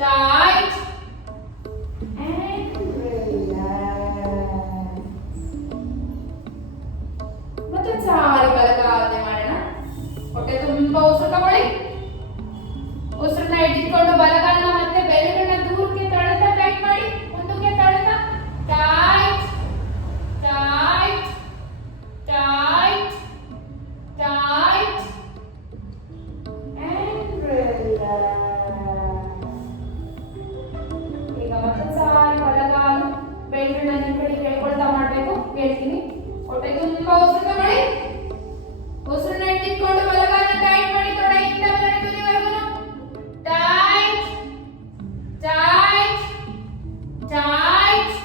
tight and relax. ಮತ್ತೊಂದು ಸಾರಿ ಬಲಗಾಲನೆ ಮಾಡೋಣ. ಹೊಟ್ಟೆ ತುಂಬಾ ಉಸಿರು ತಗೊಳ್ಳಿ. ಉಸಿರನ್ನ ಇಟ್ಕೊಂಡು ಬಲಗಾಲನ ಮತ್ತೆ ಬೆರಳನ್ನ ದೂರಕ್ಕೆ ತಳ್ತಾ ಟೈಟ್ ಮಾಡಿ, ಮುಂದಕ್ಕೆ ತಳ್ತಾ tight tight tight tight and relax. ಈಗ ಮತ್ತೊಂದು ಸಾರಿ ಬಲಗಾಲು ಬೆರಳನ್ನ ನಿಮ್ಮ ಕಡೆ ಕೇಳ್ಕೊಳ್ತಾ ಮಾಡ್ಬೇಕು. ಹೇಳ್ತೀನಿ, ಹೊಟ್ಟೆ ತುಂಬಾ ಉಸಿರು ತಗೊಳ್ಳಿ. ಉಸಿರನ್ನ ಇಟ್ಕೊಂಡು ಬಲಗಾಲನ ಟೈಟ್ ಮಾಡಿ, ತೊಡೆಯಿಂದ ಬೆರಳು ತುದಿವರೆಗೂ tight tight tight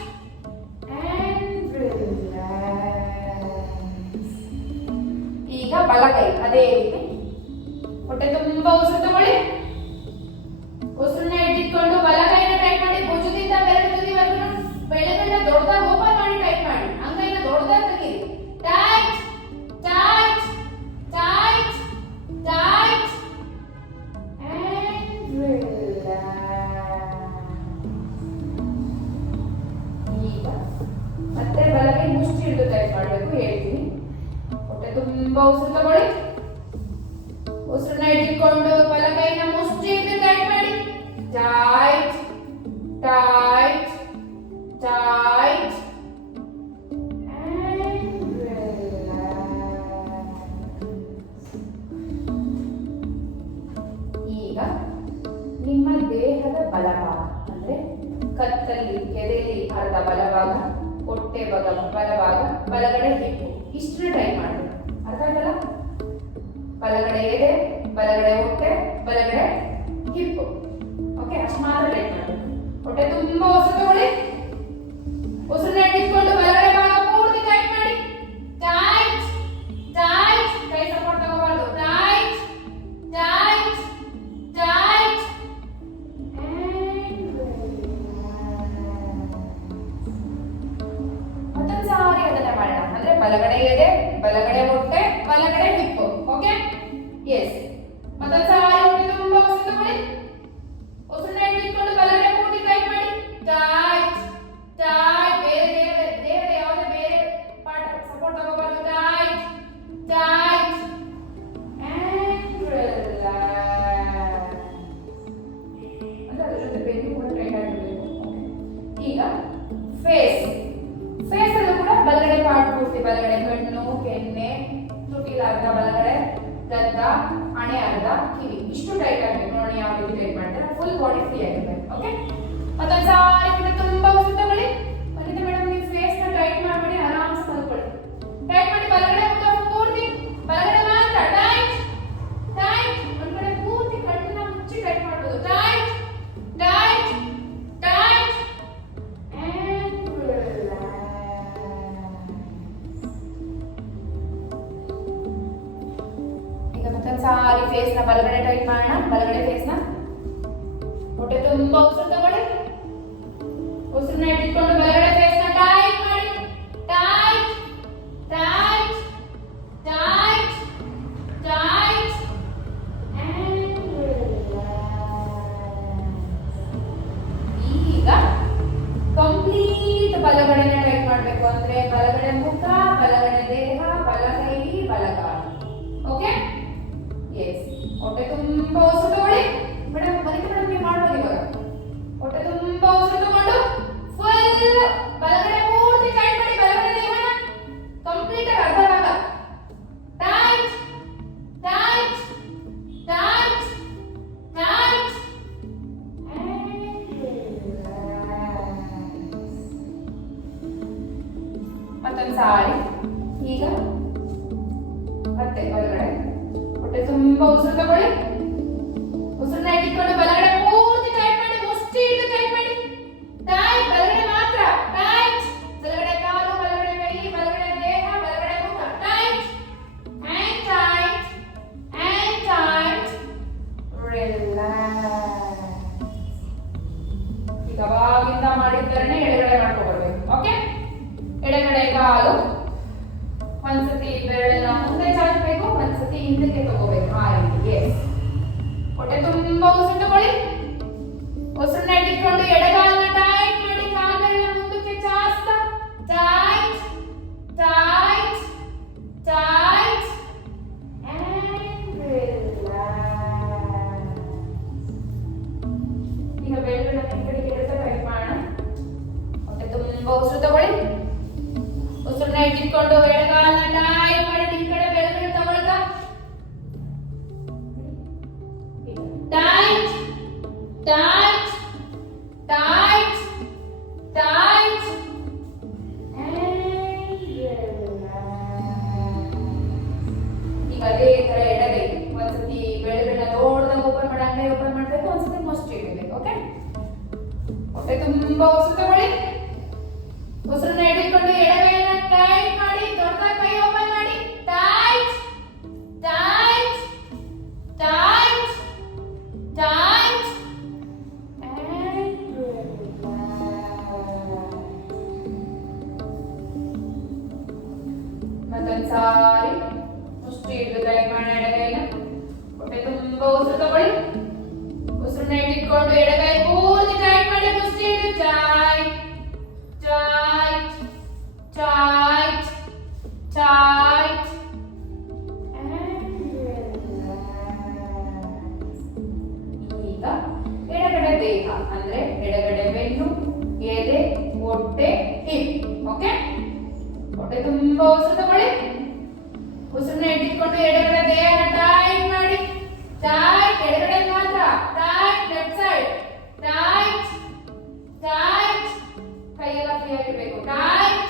and relax. ಈಗ ಬಲಗೈ ಅದೇ ರೀತಿ ಹೊಟ್ಟೆ ತುಂಬಾ ಉಸಿರು ತಗೊಳ್ಳಿ. ಉಸಿರನ್ನ ಇಟ್ಕೊಂಡು ಬಲಗೈನ ಟೈಟ್ ಮಾಡಿ, ಭುಜದಿಂದ ಬೆರಳು ತುದಿವರೆಗೂ ಬೆರಳನ್ನ ದೊಡ್ಡದಾಗಿ ಓಪನ್ ಮಾಡಿ ಟೈಟ್ ಮಾಡಿ, ಅಂಗೈನ ದೊಡ್ಡದಾಗಿ ತೆಗೀರಿ. Tight tight tight tight and relax. ಈಗ ಮತ್ತೆ ಬಲಗೈ ಮುಷ್ಟಿ ಹಿಡಿದು ಟೈಟ್ ಮಾಡಬೇಕು. ಹೇಳ್ತೀನಿ, ಹೊಟ್ಟೆ ತುಂಬಾ ಉಸಿರು ತಗೊಳ್ಳಿ. ಉಸಿರನ್ನ ಇಟ್ಕೊಂಡು ಬಲಗೈನ ಮುಷ್ಟಿ ಹಿಡಿದು ಟೈಟ್ ಮಾಡಿ, tight tight tight and relax. ಈಗ ನಿಮ್ಮ ದೇಹದ ಬಲಭಾಗ ಅಂದ್ರೆ ಕತ್ತಲ್ಲಿ, ಎದೆಯಲ್ಲಿ ಅರ್ಧ ಬಲಭಾಗ, ಹೊಟ್ಟೆ ಬಲಭಾಗ, ಬಲಗಡೆ ಹಿಪ್ಪು, ಇಷ್ಟನ್ನ ಟ್ರೈ ಮಾಡಿ. ಅರ್ಥ ಆಯ್ತಲ್ಲ? ಬಲಗಡೆ ಎದೆ, ಬಲಗಡೆ ಹೊಟ್ಟೆ, ಬಲಗಡೆ ಹಿಪ್ಪು. ಓಕೆ, ಅಷ್ಟು ಮಾತ್ರ ಟ್ರೈ ಮಾಡಿ. ಹೊಟ್ಟೆ ತುಂಬಾ ಉಸಿರು ತಗೊಳ್ಳಿ. ಉಸಿರನ್ನ ಇಟ್ಕೊಂಡು ಬಲಗಡೆ ಭಾಗ ಪೂರ್ತಿ ಟೈಟ್ ಮಾಡಿ, ಟೈಟ್ ಟೈಟ್, ಕೈ ಸಪೋರ್ಟ್ ತಗೋಬಾರ್ದು. Tight tight tight and relax. ಮತ್ತೊಂದು ಸಾರಿ ಅದನ್ನ ಮಾಡೋಣ. ಅಂದ್ರೆ ಬಲಗಡೆ ಎದೆ, ಬಲಗಡೆ ಹೊಟ್ಟೆ, ಬಲಗಡೆ ಹಿಪ್ಪು. Okay, yes. ಮತ್ತೊಂದು ಸಾರಿ ಹೊಟ್ಟೆ ತುಂಬಾ ಉಸಿರು ತಗೊಳ್ಳಿ. ಉಸಿರನ್ನ ಇಟ್ಕೊಂಡು ಬಲಗಡೆ ಪೂರ್ತಿ ಟೈಟ್ ಮಾಡಿ, ಟೈಟ್ ಟೈಟ್, ದೇಹದ ಯಾವುದೇ ಬೇರೆ ಪಾರ್ಟ್ ಸಪೋರ್ಟ್ ತಗೋಬಾರ್ದು. Tight tight and relax. ಅಂದ್ರೆ ಅದ್ರ ಜೊತೆ ಬೆನ್ನು ಕೂಡ ಟೈಟ್ ಆಗಿರಬೇಕು. ಈಗ ಫೇಸ್ ಅಲ್ಲೂ ಕೂಡ ಬಲಗಡೆ ಪಾರ್ಟ್ ಪೂರ್ತಿ, ಬಲಗಡೆ ಕಣ್ಣು, ಕೆನ್ನೆ, ತುಟಿಲ ಅರ್ಧ, ಬಲಗಡೆ ಗದ್ದ, ಹಣೆ ಅರ್ಧ, ಕಿವಿ, ಇಷ್ಟು ಟೈಟ್ ಆಗಬೇಕು. ನೋಡಿ ಯಾವ ರೀತಿ ಟೈಟ್ ಮಾಡ್ತಾರೆ. ಫುಲ್ ಬಾಡಿ ಫ್ರೀ ಆಗಿರ್ಬೇಕು. ಓಕೆ, ಮತ್ತೊಂದು ಸಾರಿ ಹೊಟ್ಟೆ ತುಂಬಾ ಉಸಿರು ತಗೊಳ್ಳಿ. ಮತ್ತೆ ಮೇಡಮ್ ನೀವು ಫೇಸ್ ನ ಟೈಟ್ ಮಾಡ್ಬಿಡಿ, ಆರಾಮ್ಸೆ ಮಲ್ಕೊಳ್ಳಿ. ಟೈಟ್ ಮಾಡಿ, ಬಲಗಡೆ ಮುಖ ಪೂರ್ತಿ, ಬಲಗಡೆ ಮಾತ್ರ ಟೈಟ್ ಟೈಟ್, ಒಂದ್ ಕಡೆ ಪೂರ್ತಿ ಕಣ್ಣನ್ನ ಮುಚ್ಚಿ ಟೈಟ್ ಮಾಡ್ಬೋದು. Tight tight tight and relax. ಈಗ ಮತ್ತೊಂದು ಸಾರಿ ಫೇಸ್ ನ ಬಲಗಡೆ ಟೈಟ್ ಮಾಡೋಣ. ಬಲಗಡೆ ಫೇಸ್ ನ ಹೊಟ್ಟೆ ತುಂಬಾ ಉಸಿರು ತಗೊಳ್ಳಿ. ಉಸಿರನ್ನ ಇಟ್ಕೊಂಡು ಬಲಗಡೆ ಫೇಸ್ ನ ಟೈಟ್ ಮಾಡಿ, tight tight tight tight and relax. ಈಗ ಕಂಪ್ಲೀಟ್ ಬಲಗಡೆನ ಟೈಟ್ ಮಾಡಬೇಕು. ಅಂದ್ರೆ ಬಲಗಡೆ ಮುಖ, ಬಲಗಡೆ ದೇಹ, ಬಲಗೈ, ಬಲಗಾಲು. Okay, S. ಹೊಟ್ಟೆ ತುಂಬಾ ಉಸಿರು ತಗೊಳ್ಳಿ. ಮೇಡಮ್ ಮನೆಗೆ ಮೇಡಮ್ ನೀವು ಮಾಡ್ಬೋದು ಇವಾಗ. ಹೊಟ್ಟೆ ತುಂಬಾ ಉಸಿರು ಮತ್ತೊಂದು ಸಾರಿ. ಈಗ ಮತ್ತೆ ಬಲಗಡೆ ಹೊಟ್ಟೆ ತುಂಬಾ ಉಸಿರು ತಗೊಳ್ಳಿ. ಉಸಿರನ್ನ ಇಟ್ಕೊಂಡು ಬಲಗಡೆ ಪೂರ್ತಿ ಟೈಟ್ ಮಾಡಿ, ಮುಷ್ಟಿ ಹಿಡಿದು ಟೈಟ್ ಮಾಡಿ. ಟೈಟ್, ಬಲಗಡೆ ಮಾತ್ರ ಟೈಟ್. ಬಲಗಡೆ ಕಾಲು, ಬಲಗಡೆ ಕೈ, ಬಲಗಡೆ ದೇಹ, ಬಲಗಡೆ ಮುಖ tight. And tight, and tight. Relax. ಈಗ ಅವಾಗಿಂದ ಮಾಡಿದ್ದರನ್ನೇ ಎಡಗಡೆ ಮಾಡ್ಕೊಳ್ಬೇಕು. ಓಕೆ, ಎಡಗಡೆ ಕಾಲು ಒಂದ್ಸತಿ ಬೆರಳನ್ನ ಮುಂದೆ ಚಾಚಬೇಕು, ಒಂದ್ಸತಿ ಹಿಂದಕ್ಕೆ ತಗೋಬೇಕು. ಆ ರೀತಿ. ಎಸ್. ಹೊಟ್ಟೆ ತುಂಬಾ ಉಸಿರು ತಗೊಳ್ಳಿ. ಉಸಿರನ್ನ ಇಟ್ಕೊಂಡು ಎಡಗಾಲನ್ನ ಟೈಟ್ ಮಾಡಿ, ಕಾಲನ್ನ ಮುಂದಕ್ಕೆ ಚಾಚ್ತಾ. Tight, tight, tight. And relax. ಈಗ ಬೆರಳನ್ನ ಹಿಂದಕ್ಕೆ ಎಳೆತಾ ಟೈಟ್ ಮಾಡೋಣ. ಹೊಟ್ಟೆ ತುಂಬಾ ಉಸಿರು ತಗೊಳ್ಳಿ. ಉಸಿರನ್ನ ಇಟ್ಕೊಂಡು ಎಡಗಾಲನ್ನ ಟೈಟ್ ಮಾಡಿ, ಈ ಕಡೆ ಬೆರಳು ತಗೊಳ್ತಾ. Tight, tight, tight, tight. And relax. ಈಗ ಅದೇ ತರ ಎಡಗೈ ಒಂದ್ಸತಿ ಬೆರಳನ್ನ ದೊಡ್ಡದಾಗಿ ಓಪನ್ ಮಾಡಿ, ಅಂಗೈ ಓಪನ್ ಮಾಡಬೇಕು, ಒಂದ್ಸತಿ ಮುಷ್ಟಿ ಇಡಬೇಕು. ಓಕೆ, ಹೊಟ್ಟೆ ತುಂಬಾ ಉಸಿರು ತಗೊಳ್ಳಿ. ಉಸಿರನ್ನ ಹಿಡಿದುಕೊಂಡು ಎಡಗೈಯನ್ನ ಟೈಟ್ ಮಾಡಿ, ದೊಡ್ಡದಾಗಿ ಕೈ ಓಪನ್ ಮಾಡಿ. Tight, tight, tight, tight. And relax. ಮತ್ತೊಂದು ಸಾರಿ ಮುಷ್ಟಿ ಹಿಡಿದು ಟೈಟ್ ಮಾಡಿ ಎಡಗೈನ. ಹೊಟ್ಟೆ ತುಂಬಾ ಉಸಿರು ತಗೊಳ್ಳಿ. ಉಸಿರನ್ನ ಇಟ್ಕೊಂಡು ಎಡಗೈ ಪೂರ್ತಿ ಟೈಟ್ ಮಾಡಿ, ಮುಷ್ಟಿ ಹಿಡಿದು tight, tight, tight, tight. And relax. ಈಗ ಎಡಗಡೆ ದೇಹ ಅಂದ್ರೆ ಎಡಗಡೆ ಬೆನ್ನು, ಎದೆ, ಹೊಟ್ಟೆ, ಹಿಪ್. ಓಕೆ, ಹೊಟ್ಟೆ ತುಂಬಾ ಉಸಿರು ತಗೊಳ್ಳಿ. ಉಸಿರನ್ನ ಇಟ್ಕೊಂಡು ಎಡಗಡೆ ದೇಹನ ಟೈಟ್ ಮಾಡಿ. ಟೈಟ್, ಎಡಗಡೆ ಮಾತ್ರ tight. Left side tight, tight. ಕೈಯೆಲ್ಲ ಫ್ರೀ ಆಗಿರ್ಬೇಕು. ಟೈಟ್,